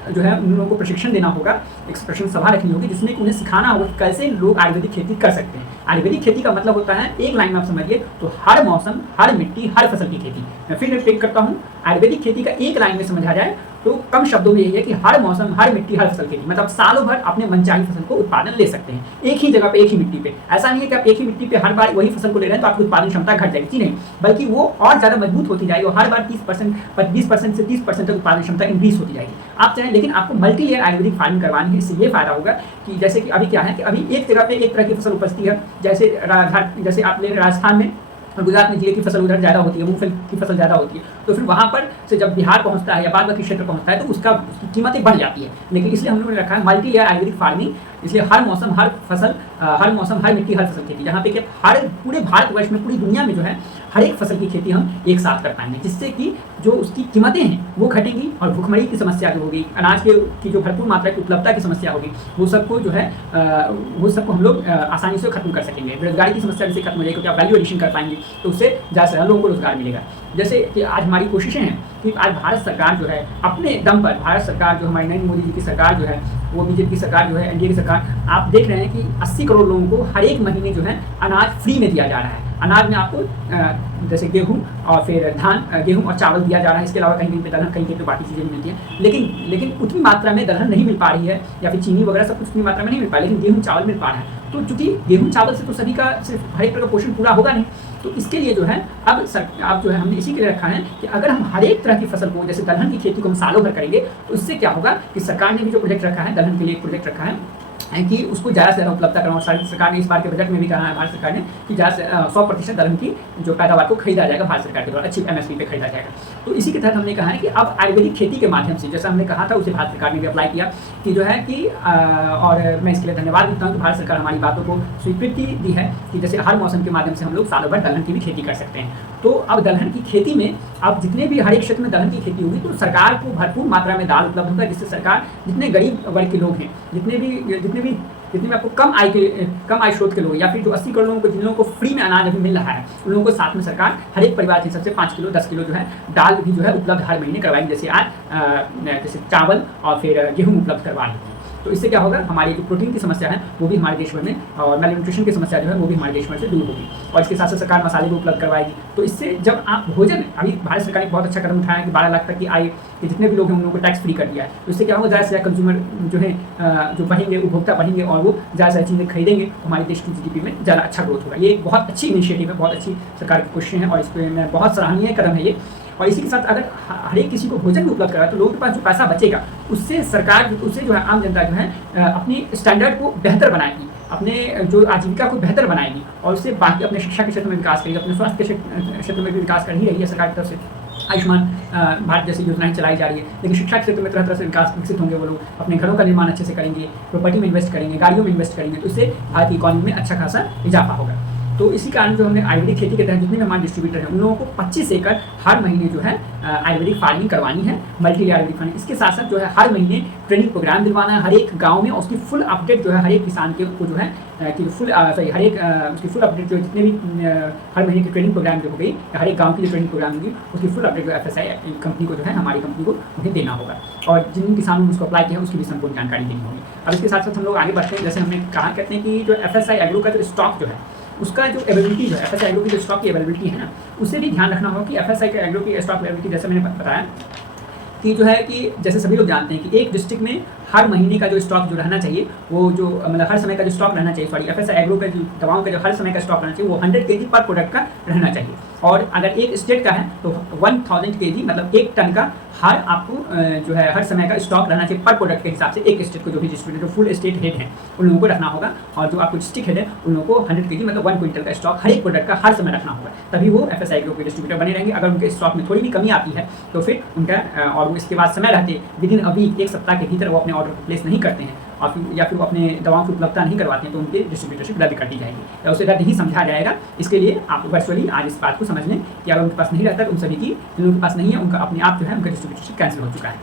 जो है उन लोगों को प्रशिक्षण देना होगा, एक प्रशिक्षण सभा रखनी होगी जिसमें उन्हें सिखाना होगा कि कैसे लोग आयुर्वेदिक खेती कर सकते हैं। आयुर्वेदिक खेती का मतलब होता है, एक लाइन में आप समझिए तो हर मौसम, हर मिट्टी, हर फसल की खेती। मैं फिर रिपीट करता हूँ, आयुर्वेदिक खेती का एक लाइन में समझा जाए तो कम शब्दों में यही है कि हर मौसम, हर मिट्टी, हर फसल खेती, मतलब सालों भर अपने मनचाही फसल को उत्पादन ले सकते हैं एक ही जगह पे, एक ही मिट्टी पे। ऐसा नहीं है कि आप एक ही मिट्टी पे हर बार वही फसल को ले रहे हैं तो आपकी उत्पादन क्षमता घट जाएगी, नहीं, बल्कि वो और ज़्यादा मजबूत होती जाएगी और हर बार 20% से 30% तक उत्पादन क्षमता इंक्रीज होती जाएगी। आप चाहें, लेकिन आपको मल्टी लेयर आयुर्वेदिक फार्मिंग करवानी है। इससे ये फायदा होगा कि जैसे कि अभी क्या है कि अभी एक जगह पे एक तरह की फसल उपजती है, जैसे आप ले राजस्थान में और गुजरात में जीरे की फसल उधर ज़्यादा होती है, मूंगफली की फसल ज़्यादा होती है, तो फिर वहाँ पर से जब बिहार पहुँचता है या बाद बाकी क्षेत्र पहुँचता है तो उसकी कीमतें बढ़ जाती है। लेकिन इसलिए हम लोगों ने रखा है मल्टी लेयर आयुर्वेदिक फार्मिंग, इसलिए हर मौसम, हर फसल, हर मौसम, हर मिट्टी, हर फसल खेती, जहाँ पे कि हर पूरे भारतवर्ष में, पूरी दुनिया में जो है हर एक फसल की खेती हम एक साथ कर पाएंगे, जिससे कि जो उसकी कीमतें हैं वो घटेंगी और भुखमरी की समस्या जो होगी, अनाज की जो भरपूर मात्रा की उपलब्धता की समस्या होगी, वो सबको जो है वो सबको हम लोग आसानी से खत्म कर सकेंगे। बेरोजगारी की समस्या जैसे खत्म हो जाएगी क्योंकि आप वैल्यू एडिशन कर पाएंगे, तो उससे ज़्यादा से ज़्यादा लोगों को रोजगार मिलेगा। जैसे कि आज हमारी कोशिशें हैं कि आज भारत सरकार जो है अपने दम पर, भारत सरकार जो हमारी नरेंद्र मोदी जी की सरकार जो है, वो बीजेपी की सरकार जो है, एनडीए की सरकार, आप देख रहे हैं कि 80 करोड़ लोगों को हर एक महीने जो है अनाज फ्री में दिया जा रहा है। अनाज में आपको जैसे गेहूं और फिर धान, गेहूं और चावल दिया जा रहा है, इसके अलावा कहीं पे दलहन, कहीं पे तो बाकी चीज़ें मिलती हैं, लेकिन उतनी मात्रा में दलहन नहीं मिल पा रही है या फिर चीनी वगैरह सब कुछ उतनी मात्रा में नहीं मिल पा रही, लेकिन गेहूं चावल मिल पा रहा है। तो चूंकि गेहूं चावल से तो सभी का सिर्फ हर एक प्रकार का पोषण पूरा होगा नहीं, तो इसके लिए जो है अब जो है हमने इसी के लिए रखा है कि अगर हम हर एक तरह की फसल को, जैसे दलहन की खेती को हम सालों भर करेंगे तो इससे क्या होगा कि सरकार ने भी जो प्रोजेक्ट रखा है, दलहन के लिए एक प्रोजेक्ट रखा है कि उसको ज़्यादा से ज़्यादा उपलब्धता कराना। सरकार ने इस बार के बजट में भी कहा है, भारत सरकार ने, कि ज़्यादा से 100% दलहन की जो पैदावार को खरीदा जाएगा भारत सरकार के द्वारा, अच्छी एमएसपी पे खरीदा जाएगा। तो इसी के तहत हमने कहा है कि अब आयुर्वेदिक खेती के माध्यम से, जैसा हमने कहा था उसे भारत सरकार ने भी अप्लाई किया कि जो है कि और मैं इसके लिए धन्यवाद देता हूँ कि भारत सरकार हमारी बातों को स्वीकृति दी है कि जैसे हर मौसम के माध्यम से हम लोग सालों भर दलहन की भी खेती कर सकते हैं। तो अब दलहन की खेती में अब जितने भी हर एक क्षेत्र में दलहन की खेती होगी तो सरकार को भरपूर मात्रा में दाल उपलब्ध होगा, जिससे सरकार, जितने गरीब वर्ग के लोग हैं, जितने भी जितने भी आपको कम आय स्रोत के लोग या फिर जो 80 करोड़ लोगों को, जिन लोगों को फ्री में अनाज अभी मिल रहा है, उन लोगों को साथ में सरकार हर एक परिवार के हिसाब से 5 किलो 10 किलो जो है दाल भी जो है उपलब्ध हर महीने करवाएगी, जैसे आज जैसे चावल और फिर गेहूँ उपलब्ध करवा रही है। तो इससे क्या होगा, हमारी जो प्रोटीन की समस्या है वो भी हमारे देश भर में, और मेल न्यूट्रिशन की समस्या जो है वो भी हमारे देश भर से दूर होगी। और इसके साथ साथ सरकार मसाले भी उपलब्ध करवाएगी। तो इससे जब आप भोजन, अभी भारत सरकार ने बहुत अच्छा कदम उठाया है कि 12 लाख तक की आय के जितने भी लोग हैं उन लोगों को टैक्स फ्री कर दिया है। तो इससे क्या होगा, ज़्यादा से ज़्यादा कंज्यूमर जो है जो बढ़ेंगे, उपभोक्ता बढ़ेंगे और वो ज़्यादा से ज़्यादा चीज़ें खरीदेंगे, हमारे देश की जीडीपी में ज़्यादा अच्छा ग्रोथ होगा। ये एक बहुत अच्छी इनिशिएटिव है, बहुत अच्छी सरकार की कोशिशें हैं और इस पर मैं बहुत सराहनीय कदम है ये। और इसी के साथ अगर हर एक किसी को भोजन भी उपलब्ध कराए तो लोगों के पास जो पैसा बचेगा उससे सरकार, उससे जो है आम जनता जो है अपनी स्टैंडर्ड को बेहतर बनाएगी, अपने जो आजीविका को बेहतर बनाएगी और उससे बाकी अपने शिक्षा के क्षेत्र में विकास करेगी, अपने स्वास्थ्य के क्षेत्र में भी विकास कर ही रही है सरकार की तरफ से। आयुष्मान भारत जैसी योजनाएं चलाई जा रही है, लेकिन शिक्षा क्षेत्र में तरह तरह से विकास विकसित होंगे। वो लोग अपने घरों का निर्माण अच्छे से करेंगे, प्रॉपर्टी में इन्वेस्ट करेंगे, गाड़ियों में इन्वेस्ट करेंगे, तो इससे भारत की इकॉनमी में अच्छा खासा इजाफा होगा। तो इसी कारण जो हमने आयुर्वेदिक खेती के तहत जितने भी हमारे डिस्ट्रीब्यूटर हैं उन लोगों को 25 एकड़ हर महीने जो है आयुर्वेदिक फार्मिंग करवानी है, मल्टी आयुर्वेदिक फार्मिंग। इसके साथ साथ जो है हर महीने ट्रेनिंग प्रोग्राम दिलवाना है हर एक गांव में, और उसकी फुल अपडेट जो है हर एक किसान के को जो है कि उसकी फुल अपडेट जो जितने भी हर महीने की ट्रेनिंग प्रोग्राम जो हो गई, हर एक गाँव की जो ट्रेनिंग प्रोग्राम होगी उसकी फुल अपडेट जो FSI कंपनी को जो है, हमारी कंपनी को उन्हें देना होगा, और जिन किसानों ने उसको अप्लाई किया है उसकी भी संपूर्ण जानकारी देनी होगी। अब इसके साथ साथ हम लोग आगे बढ़ते हैं। जैसे हमने कहा कहते हैं कि जो FSI एग्रो का जो स्टॉक जो है उसका जो अवेलेबिलिटी जो है, FSI एग्रो की जो स्टॉक की अवेलेबिलिटी है ना, उसे भी ध्यान रखना होगा कि FSI के एग्रो की स्टॉक अवेलेबिलिटी, जैसे मैंने बताया कि जो है कि जैसे सभी लोग जानते हैं कि एक डिस्ट्रिक्ट में हर महीने का जो स्टॉक जो रहना चाहिए, वो जो मतलब हर समय का जो स्टॉक रहना चाहिए, सॉरी FSI एग्रो का जो दवाओं का जो हर समय का स्टॉक रहना चाहिए वो 100 kg पर प्रोडक्ट का रहना चाहिए। और अगर एक स्टेट का है तो 1000 kg मतलब 1 टन का हर आपको जो है हर समय का स्टॉक रहना चाहिए पर प्रोडक्ट के हिसाब से। एक स्टेट को जो भी डिस्ट्रीब्यूटर, जो फुल स्टेट हेड है उन लोगों को रखना होगा, और जो आपको डिस्ट्रिक्ट हेड है उन लोगों को 100 kg मतलब 1 क्विंटल का स्टॉक हर एक प्रोडक्ट का हर समय रखना होगा, तभी वो FSI एग्रो के डिस्ट्रीब्यूटर बने रहेंगे। अगर उनके स्टॉक में थोड़ी भी कमी आती है तो फिर उनका और वो इसके बाद समय रहते विदिन अभी 1 सप्ताह के भीतर वो अपने ऑर्डर को प्लेस नहीं करते हैं और फिर या फिर वो अपने दवाओं की उपलब्धता नहीं करवाते हैं तो उनके डिस्ट्रीब्यूटरशिप रद्द कर दी जाएगी या उसे रद्द ही समझा जाएगा। इसके लिए आप वर्चुअली आज इस बात को समझ लें कि अगर उनके पास नहीं रहता तो उन सभी की, जिन लोगों के पास नहीं है उनका अपने आप जो है उनका डिस्ट्रीब्यूटरशिप कैंसिल हो चुका है।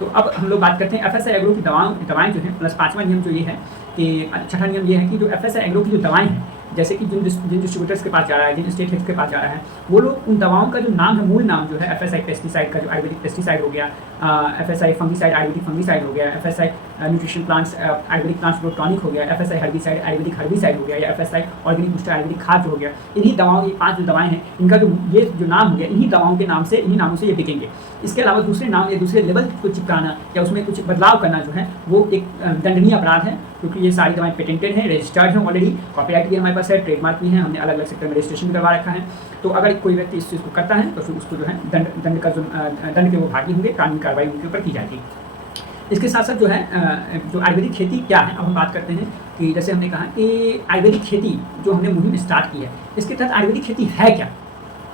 तो अब हम लोग बात करते हैं FSI एग्रो की दवाएं जो है, प्लस 5वां नियम जो ये है कि, छठा नियम ये है कि जो FSI एग्रो की जो दवाएं हैं, जैसे कि जिन डिस्ट्रीब्यूटर्स के पास जा रहा है, जिन स्टेट हेड्स के पास जा रहा है, वो लोग उन दवाओं का जो नाम है, मूल नाम जो है FSI पेस्टिसाइड का जो आयुर्वेदिक पेस्टिसाइड हो गया, FSI फंगिसाइड आयुर्वेदिक फंगिसाइड हो गया, FSI nutrition plants ayurvedic plants protonic हो गया, FSI हर्बिसाइड आयुर्वेदिक हर्बिसाइड हो गया, या FSI ऑर्गेनिक बूस्टर आयुर्वेदिक खाद जो हो गया। इन्हीं दवाओं, ये 5 जो दवाएं हैं, इनका ये जो नाम हो गया, इन्हीं दवाओं के नाम से, इन्हीं नामों से ये बिकेंगे। इसके अलावा दूसरे नाम या दूसरे लेवल को चिपकाना या उसमें कुछ बदलाव करना जो है वो एक दंडनीय अपराध है, क्योंकि ये सारी दवाएं पेटेंटेड हैं, रजिस्टर्ड हैं ऑलरेडी, कॉपीराइट भी हमारे पास है, ट्रेडमार्क भी है, हमने अलग अलग सेक्टर में रजिस्ट्रेशन भी करवा रखा है। तो अगर कोई व्यक्ति इस चीज़ को करता है तो फिर उसको जो है दंड के वो भागी होंगे, कानूनी कार्रवाई उनके ऊपर की जाएगी। इसके साथ साथ जो है जो आयुर्वेदिक खेती क्या है, अब हम बात करते हैं कि जैसे हमने कहा कि आयुर्वेदिक खेती जो हमने मुहिम स्टार्ट की है, इसके तहत आयुर्वेदिक खेती है क्या।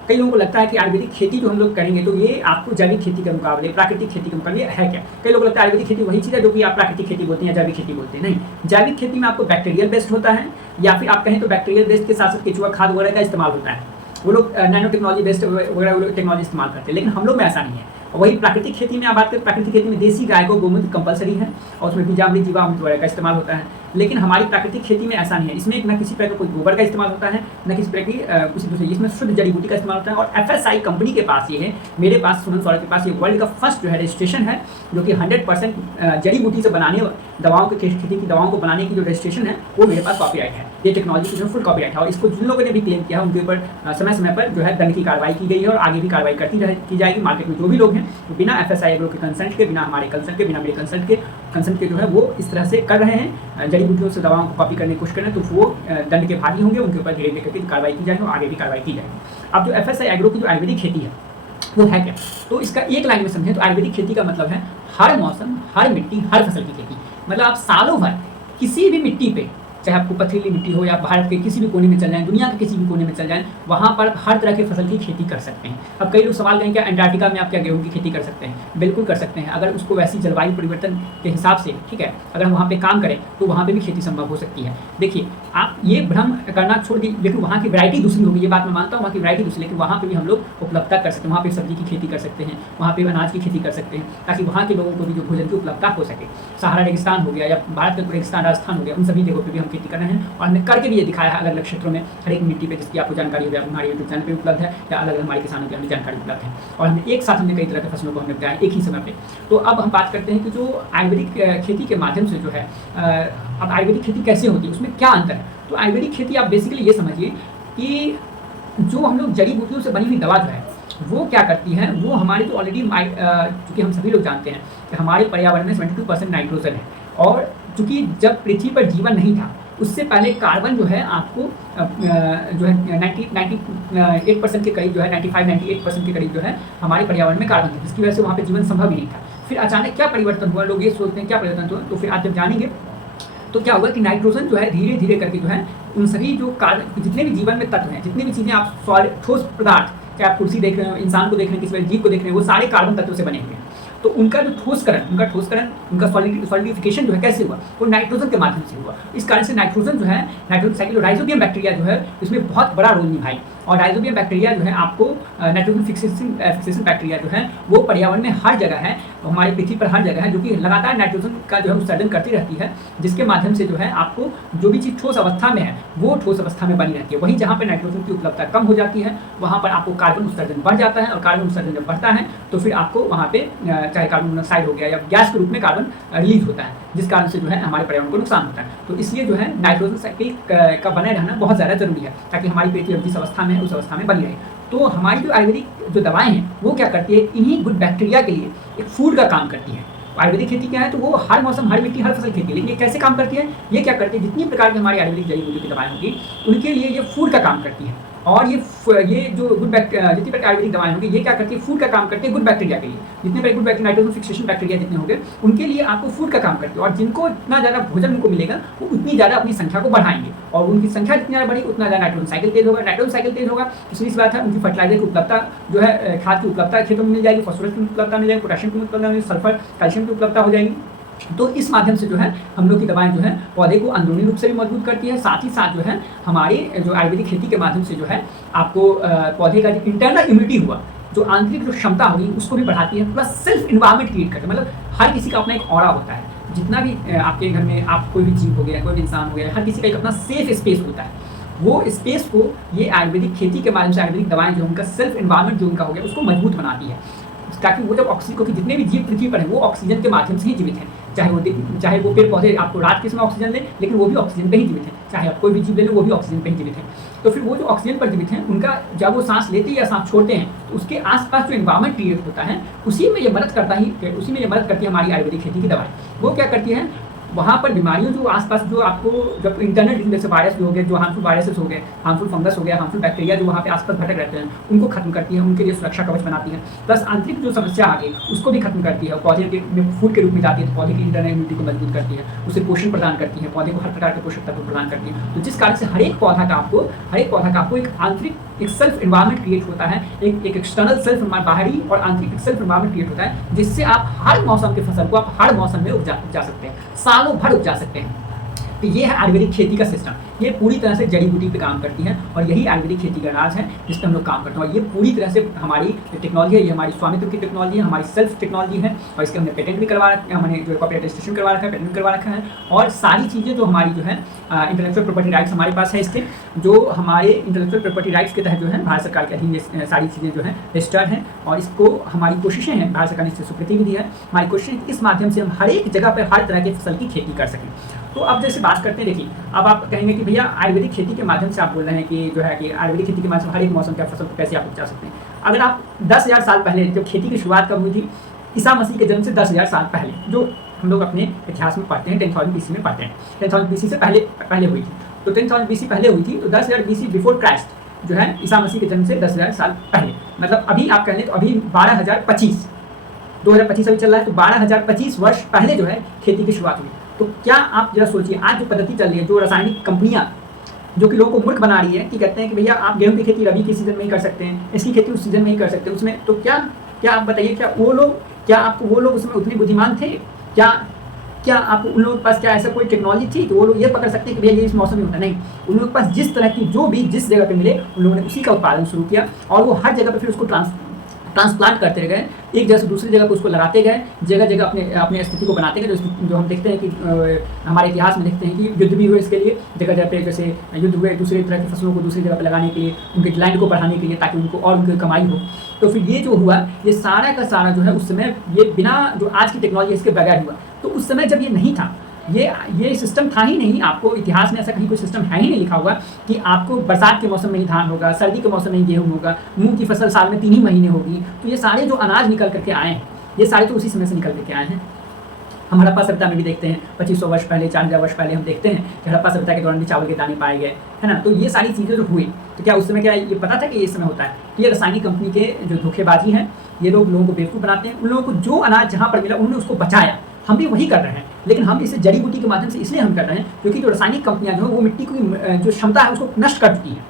कई लोगों को लगता है कि आयुर्वेदिक खेती जो हम लोग करेंगे तो ये आपको जैविक खेती के मुकाबले, प्राकृतिक खेती के मुकाबले है क्या। कई लोगों को लगता है आयुर्वेदिक खेती वही चीज़ है जो कि आप प्राकृतिक खेती बोलते हैं या जैविक खेती बोलते हैं। नहीं, जैविक खेती में आपको बैक्टीरियल बेस्ड होता है, या फिर आप कहें तो बैक्टीरियल बेस्ड के साथ साथ केचुआ खाद वगैरह का इस्तेमाल होता है। वो लोग नैनो टेक्नोलॉजी बेस्ड वगैरह टेक्नोलॉजी इस्तेमाल करते हैं, लेकिन हम लोग में ऐसा नहीं है। वही प्राकृतिक खेती में आप बात करें, प्राकृतिक खेती में देसी गाय को गोमूत्र कंपलसरी है और उसमें बीजामृत, जीवामृत वगैरह का इस्तेमाल होता है। लेकिन हमारी प्राकृतिक खेती में ऐसा नहीं है, इसमें न किसी प्रकार का कोई गोबर का इस्तेमाल होता है, न किसी प्रकार की किसी दूसरे, इसमें शुद्ध जड़ी बूटी का इस्तेमाल होता है। और FSI कंपनी के पास ये है, मेरे पास, सुमन सौरभ के पास ये वर्ल्ड का फर्स्ट जो है रजिस्ट्रेशन है, जो कि 100% जड़ी बूटी से बनाने दवाओं की खेती की दवाओं को बनाने की जो रजिस्ट्रेशन है वो मेरे पास कॉपीराइट है। ये टेक्नोलॉजी जो फुल कॉपीराइट है और इसको जिन लोगों ने भी क्लेम किया है उनके ऊपर समय समय पर जो है दंड की कार्रवाई की गई है और आगे भी कार्रवाई की जाएगी। मार्केट में जो भी लोग हैं तो बिना FSI एग्रो के कंसल्ट के, बिना हमारे कंसल्ट के, बिना मेरे कंसल्ट के जो है वो इस तरह से कर रहे हैं, जड़ी बूटियों से दवाओं को कॉपी करने की कोशिश कर रहे हैं, तो वो दंड के भागी होंगे, उनके ऊपर धीरे धीरे करके कार्रवाई की जाएगी और आगे भी कार्रवाई की जाएगी। अब जो FSI एग्रो की जो आयुर्वेदिक खेती है वो है क्या, तो इसका एक लाइन में समझें तो आयुर्वेदिक खेती का मतलब है हर मौसम, हर मिट्टी, हर फसल की खेती। मतलब आप सालों भर किसी भी मिट्टी पे चाहे आपको पथरीली मिट्टी हो या भारत के किसी भी कोने में चल जाएँ, दुनिया के किसी भी कोने में चल जाएँ, वहाँ पर हर तरह की फसल की खेती कर सकते हैं। अब कई लोग सवाल करेंगे, क्या अंटार्कटिका में आप क्या गेहूँ की खेती कर सकते हैं? बिल्कुल कर सकते हैं, अगर उसको वैसी जलवायु परिवर्तन के हिसाब से, ठीक है, अगर हम वहाँ पे काम करें तो वहाँ पे भी खेती संभव हो सकती है। देखिए, आप ये भ्रम करना छोड़ दीजिए, लेकिन वहाँ की वैरायटी दूसरी होगी, ये बात मैं मानता हूँ, वहाँ की वैरायटी दूसरी, लेकिन वहाँ पे भी हम लोग उपलब्धता कर सकते हैं, वहाँ पे सब्जी की खेती कर सकते हैं, वहाँ पे अनाज की खेती कर सकते हैं, ताकि वहाँ के लोगों को भी जो भोजन की उपलब्धता हो सके। सहारा रेगिस्तान हो गया या भारत का रेगिस्तान राजस्थान हो गया, उन सभी जगहों पे भी हम खेती कर रहे हैं और हमने करके भी ये दिखाया है अलग-अलग क्षेत्रों में, हर एक मिट्टी पे, जिसकी आपको जानकारी होगी, हमारे यूट्यूब चैनल पे उपलब्ध है या अलग-अलग हमारे किसानों की हमें जानकारी उपलब्ध है। और हमने एक साथ हमने कई तरह के फसलों को हमने बताया एक ही समय पे। तो अब हम बात करते हैं कि जो आयुर्वेदिक खेती के माध्यम से जो है, अब आयुर्वेदिक खेती कैसे होती है, उसमें क्या अंतर है? तो आयुर्वेदिक खेती आप बेसिकली ये समझिए कि जो हम लोग जड़ी बूटियों से बनी हुई दवा जो है, वो क्या करती है, वो हमारे जो ऑलरेडी चूँकि हम सभी लोग जानते हैं कि हमारे पर्यावरण में 72% नाइट्रोजन है, और चूँकि जब पृथ्वी पर जीवन नहीं था, उससे पहले कार्बन जो है आपको जो है 98% के करीब जो है, 95-98% के करीब जो है हमारे पर्यावरण में कार्बन था, जिसकी वजह से वहाँ पे जीवन संभव ही नहीं था। फिर अचानक क्या परिवर्तन हुआ, लोग ये सोचते हैं क्या परिवर्तन हुआ, तो फिर आप जब जानेंगे तो क्या होगा कि नाइट्रोजन जो है धीरे-धीरे करके जो है उन सभी जो कार्बन, जितने भी जीवन में तत्व हैं, जितनी भी चीज़ें आप सॉलिड ठोस पदार्थ, चाहे आप कुर्सी देख रहे हो, इंसान को देख रहे हैं, किसी जीव को देख रहे हैं, वो सारे कार्बन तत्वों से बने हुए हैं। तो उनका जो उनका सॉलिडिफिकेशन जो है कैसे हुआ, वो नाइट्रोजन के माध्यम से हुआ। इस कारण से नाइट्रोजन जो है, नाइट्रोजन साइकिल राइजोबियम बैक्टीरिया जो है इसमें बहुत बड़ा रोल निभाई, और राइजोबियम बैक्टीरिया जो है आपको नाइट्रोजन फिक्सेशन बैक्टीरिया जो है वो पर्यावरण में हर जगह है, हमारी पृथ्वी पर हर जगह है, जो कि लगातार नाइट्रोजन का जो है उत्सर्जन करती रहती है, जिसके माध्यम से जो है आपको जो भी चीज़ ठोस अवस्था में है वो ठोस अवस्था में बनी रहती है। वहीं जहाँ पर नाइट्रोजन की उपलब्धता कम हो जाती है, वहाँ पर आपको कार्बन उत्सर्जन बढ़ जाता है, और कार्बन उत्सर्जन जब बढ़ता है तो फिर आपको वहाँ पे चाहे कार्बन मोनोऑक्साइड हो गया या गैस के रूप में कार्बन रिलीज होता है, जिस कारण से जो है हमारे पर्यावरण को नुकसान होता है। तो इसलिए जो है नाइट्रोजन साइकिल का बने रहना बहुत ज़्यादा जरूरी है, ताकि हमारी पृथ्वी जिस अवस्था में है उस अवस्था में बनी रहे। तो हमारी जो आयुर्वेदिक जो दवाएं हैं वो क्या करती है, इन्हीं गुड बैक्टीरिया के लिए एक फूड का काम करती है। आयुर्वेदिक खेती क्या है, तो वो हर मौसम, हर मिट्टी, हर फसल खेती है, लेकिन ये कैसे काम करती है, ये क्या करती है, जितनी प्रकार की हमारी आयुर्वेदिक जड़ी बूटी की दवाएं होगी उनके लिए ये फूड का काम करती है। और ये जो जितनी प्रकार आयुर्वेदिक दवाएं होंगी ये क्या करती है, फूड का काम करती है गुड बैक्टीरिया के लिए। जितने प्रकार good bacteria, nitrogen fixation bacteria जितने होंगे उनके लिए आपको फूड का काम करती है, और जिनको इतना ज़्यादा भोजन उनको मिलेगा वो उतनी ज़्यादा अपनी संख्या को बढ़ाएंगे, और उनकी संख्या जितनी ज़्यादा बढ़ी उतना ज़्यादा नाइट्रोजन साइकिल तेज होगा। नाइट्रोजन साइकिल तेज होगा तो सीधी सी बात है, उनकी फर्टिलाइजर की उपलब्धता जो है, खाद की उपलब्धता खेतों में मिल जाएगी, फॉस्फोरस की उपलब्धता मिल जाएगी, पोटेशियम की उपलब्धता मिल जाएगी, सल्फर कैल्शियम की उपलब्धता हो जाएगी। तो इस माध्यम से जो है हम लोग की दवाएं जो है पौधे को अंदरूनी रूप से भी मजबूत करती है, साथ ही साथ जो है हमारी जो आयुर्वेदिक खेती के माध्यम से जो है आपको पौधे का जो इंटरनल इम्यूनिटी हुआ, जो आंतरिक जो क्षमता होगी उसको भी बढ़ाती है, प्लस सेल्फ इन्वायरमेंट क्रिएट करती है। मतलब हर किसी का अपना एक ऑरा होता है, जितना भी आपके घर में आप कोई भी जीव हो गया, कोई भी इंसान हो गया, हर किसी का एक अपना सेफ स्पेस होता है। वो स्पेस को ये आयुर्वेदिक खेती के माध्यम से आयुर्वेदिक दवाएं जो उनका सेल्फ इन्वायरमेंट जो उनका हो गया उसको मजबूत बनाती है, ताकि वो जब ऑक्सीजन, क्योंकि जितने भी जीव पृथ्वी पर हैं वो ऑक्सीजन के माध्यम से ही जीवित हैं, चाहे वो पेड़ पौधे आपको रात के समय ऑक्सीजन लें, लेकिन वो भी ऑक्सीजन पे ही जीवित हैं, चाहे आप कोई भी जीव ले लो वो भी ऑक्सीजन पे ही जीवित हैं। तो फिर वो जो ऑक्सीजन पर जीवित हैं उनका जब वो सांस लेते हैं या सांस छोड़ते हैं तो उसके आसपास जो एनवायरमेंट क्रिएट होता है उसी में ये मदद करती है हमारी आयुर्वेदिक खेती की दवाएं। वो क्या करती है, वहाँ पर बीमारियों जो आसपास जो आपको जब इंटरनल डिजीज जैसे वायरस हो गए, जो हार्मफुल वायरसेस हो गए, हार्मफुल फंगस हो गया, हार्मफुल बैक्टीरिया जो वहाँ पे आसपास भटक रहते हैं उनको खत्म करती है, उनके लिए सुरक्षा कवच बनाती है, प्लस आंतरिक जो समस्या आ गई उसको भी खत्म करती है, पौधे के में फूड के रूप में जाती है, तो पौधे की इंटरनल इम्यूनिटी को मजबूत करती है, उसे पोषण प्रदान करती है, पौधे को हर प्रकार के पोषक तत्व प्रदान करती है। तो जिस कारण से हर एक पौधा का आपको एक आंतरिक एक सेल्फ एनवायरनमेंट क्रिएट होता है, एक एक्सटर्नल सेल्फ बाहरी और आंतरिक सेल्फ एनवायरनमेंट क्रिएट होता है, जिससे आप हर मौसम की फसल को आप हर मौसम में उपजा सकते हैं, सालों भर उपजा सकते हैं। तो ये है आयुर्वेदिक खेती का सिस्टम, ये पूरी तरह से जड़ी बूटी पे काम करती है, और यही आयुर्वेदिक खेती का राज है जिस पर हम लोग काम करते हैं। और ये पूरी तरह से हमारी टेक्नोलॉजी है, ये हमारी स्वामित्व की टेक्नोलॉजी है, हमारी सेल्फ टेक्नोलॉजी है, और इसके हमने पेटेंट भी करवा रखा है, हमने जो कॉपीराइट रजिस्ट्रेशन करवा रखा है, पेटेंट करवा रखा है, और सारी चीज़ें जो हमारी जो है इंटेलेक्चुअल प्रॉपर्टी राइट्स हमारे पास है, इसके जो हमारे इंटेलेक्चुअल प्रॉपर्टी राइट्स के तहत जो है भारत सरकार के अधीन ये सारी चीज़ें जो है रजिस्टर्ड हैं, और इसको हमारी कोशिशें हैं, भारत सरकार ने इससे स्वीकृति भी दी है, हमारी कोशिश इस माध्यम से हम हर एक जगह पर हर तरह की फसल की खेती कर सकें। तो अब जैसे बात करते हैं, देखिए अब आप कहेंगे कि भैया आयुर्वेदिक खेती के माध्यम से आप बोल रहे हैं कि जो है कि आयुर्वेदिक खेती के माध्यम से हर एक मौसम की फसल को कैसे आप उपजा सकते हैं। अगर आप 10,000 साल पहले जब खेती की शुरुआत कब हुई थी, ईसा मसीह के जन्म से 10,000 साल पहले, जो हम लोग अपने इतिहास में पढ़ते हैं 10,000 BC में पढ़ते हैं, 10,000 BC से पहले हुई थी। तो 10,000 BC पहले हुई थी, तो 10,000 BC बिफोर क्राइस्ट जो है ईसा मसीह के जन्म से 10,000 साल पहले, मतलब अभी आप कह लें तो अभी 12,025 2025 अभी चल रहा है, तो 12,025 वर्ष पहले जो है खेती की शुरुआत हुई। तो क्या आप जरा सोचिए, आज जो पद्धति चल रही है, जो रासायनिक कंपनियाँ जो कि लोगों को मूर्ख बना रही है कि कहते हैं कि भैया आप गेहूँ की खेती रबी के सीज़न में ही कर सकते हैं, इसकी खेती उस सीज़न में ही कर सकते हैं, उसमें तो क्या क्या आप बताइए, क्या आपको वो लोग उसमें उतने बुद्धिमान थे? क्या क्या आप उन लोगों के पास क्या ऐसा कोई टेक्नोलॉजी थी कि वो लोग ये पकड़ सकते हैं कि भैया ये इस मौसम में होता है? नहीं, उन लोगों के पास जिस तरह की जो बीज जिस जगह पे मिले उन लोगों ने उसी का उत्पादन शुरू किया और वो हर जगह पे फिर उसको ट्रांसप्लांट करते गए, एक जगह से दूसरी जगह पे उसको लगाते गए, जगह जगह अपने अपने स्थिति को बनाते गए। जो हम देखते हैं कि हमारे इतिहास में देखते हैं कि युद्ध भी हुए इसके लिए, जगह जगह पे जैसे युद्ध हुए दूसरी तरह की फसलों को दूसरी जगह पे लगाने के लिए, उनके लैंड को बढ़ाने के लिए, ताकि उनको और उनकी कमाई हो। तो फिर ये जो हुआ, ये सारा का सारा जो है उस समय ये बिना जो आज की टेक्नोलॉजी इसके बगैर हुआ। तो उस समय जब ये नहीं था, ये सिस्टम था ही नहीं, आपको इतिहास में ऐसा कहीं कोई सिस्टम है ही नहीं लिखा हुआ कि आपको बरसात के मौसम में ही धान होगा, सर्दी के मौसम में ही गेहूँ होगा, मूंग की फसल साल में 3 ही महीने होगी। तो ये सारे जो अनाज निकल करके आए हैं, ये सारे तो उसी समय से निकल करके आए हैं। हम हड़प्पा सभ्यता में भी देखते हैं 2500 वर्ष पहले, 4000 वर्ष पहले हम देखते हैं कि हड़प्पा सभ्यता के दौरान भी चावल के दाने पाए गए, है ना। तो ये सारी चीज़ें जो हुई, तो क्या उस समय क्या ये पता था कि ये समय होता है? ये रासायनिक कंपनी के जो धोखेबाजी हैं, ये लोगों को बेवकूफ़ बनाते हैं। उन लोगों को जो अनाज जहाँ पर मिला उन्होंने उसको बचाया, हम भी वही कर रहे हैं। लेकिन हम इसे जड़ी बूटी के माध्यम से इसलिए हम कर रहे हैं क्योंकि जो रासायनिक कंपनियां जो है वो मिट्टी की जो क्षमता है उसको नष्ट कर चुकी हैं।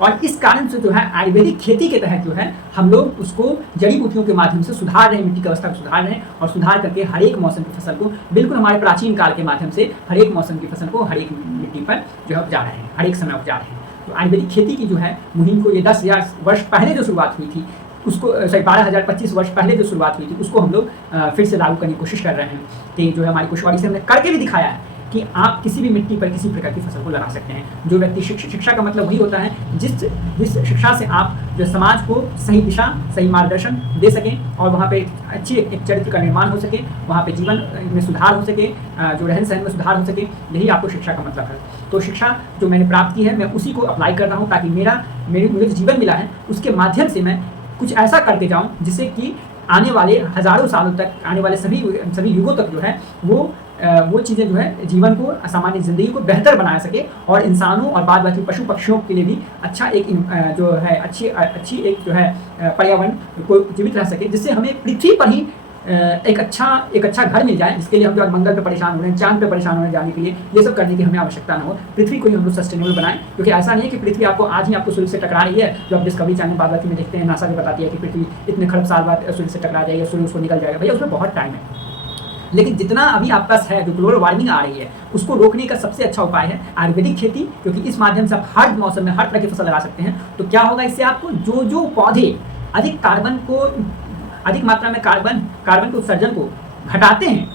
और इस कारण से जो है आयुर्वेदिक खेती के तहत जो है हम लोग उसको जड़ी बूटियों के माध्यम से सुधार रहे हैं, मिट्टी की अवस्था को सुधार रहे हैं और सुधार करके हर एक मौसम की फसल को, बिल्कुल हमारे प्राचीन काल के माध्यम से हर एक मौसम की फसल को हर एक मिट्टी पर जो है उपजा रहे हैं, हर एक समय उपजा रहे हैं। तो आयुर्वेदिक खेती की जो है मुहिम को ये 10,000 वर्ष पहले जो शुरुआत हुई थी उसको 12,025 वर्ष पहले जो शुरुआत हुई थी उसको हम लोग फिर से लागू करने की कोशिश कर रहे हैं कि जो है हमारी कोशिश, और इसे हमने करके भी दिखाया है कि आप किसी भी मिट्टी पर किसी प्रकार की फसल को लगा सकते हैं। जो व्यक्ति शिक्षा का मतलब वही होता है जिस शिक्षा से आप जो समाज को सही दिशा, सही मार्गदर्शन दे सकें और वहाँ पे अच्छी एक चरित्र का निर्माण हो सके, वहाँ पे जीवन में सुधार हो सके, जो रहन सहन में सुधार हो सके, यही आपको शिक्षा का मतलब है। तो शिक्षा जो मैंने प्राप्त की है मैं उसी को अप्लाई कर रहा हूँ ताकि मुझे जो जीवन मिला है उसके माध्यम से मैं कुछ ऐसा करके जाऊँ जिससे कि आने वाले हज़ारों सालों तक, आने वाले सभी युगों तक जो है वो चीज़ें जो है जीवन को, सामान्य ज़िंदगी को बेहतर बना सके और इंसानों और बाद बाकी पशु पक्षियों के लिए भी अच्छा एक जो है अच्छी एक जो है पर्यावरण को जीवित रह सके, जिससे हमें पृथ्वी पर ही एक अच्छा घर मिल जाए, जिसके लिए हम जो आज मंगल पे परेशान हो रहे हैं, चांद पे परेशान हो रहे हैं जाने के लिए, ये सब करने की हमें आवश्यकता ना हो। पृथ्वी को ही हम लोग सस्टेनेबल बनाएं, क्योंकि ऐसा नहीं है कि पृथ्वी आपको आज ही आपको सूर्य से टकरा रही है। जो आप डिस्कवरी चैनल बाद में देखते हैं, नासा भी बताती है कि पृथ्वी इतने खरब साल बाद सूर्य से टकरा जाएगी, सूर्य उसको निकल जाएगा। भैया उसमें बहुत टाइम है, लेकिन जितना अभी आपके पास है, जो ग्लोबल वार्मिंग आ रही है उसको रोकने का सबसे अच्छा उपाय है आयुर्वेदिक खेती, क्योंकि इस माध्यम से आप हर मौसम में हर तरह की फसल लगा सकते हैं। तो क्या होगा इससे, आपको जो पौधे अधिक मात्रा में कार्बन के उत्सर्जन को घटाते हैं,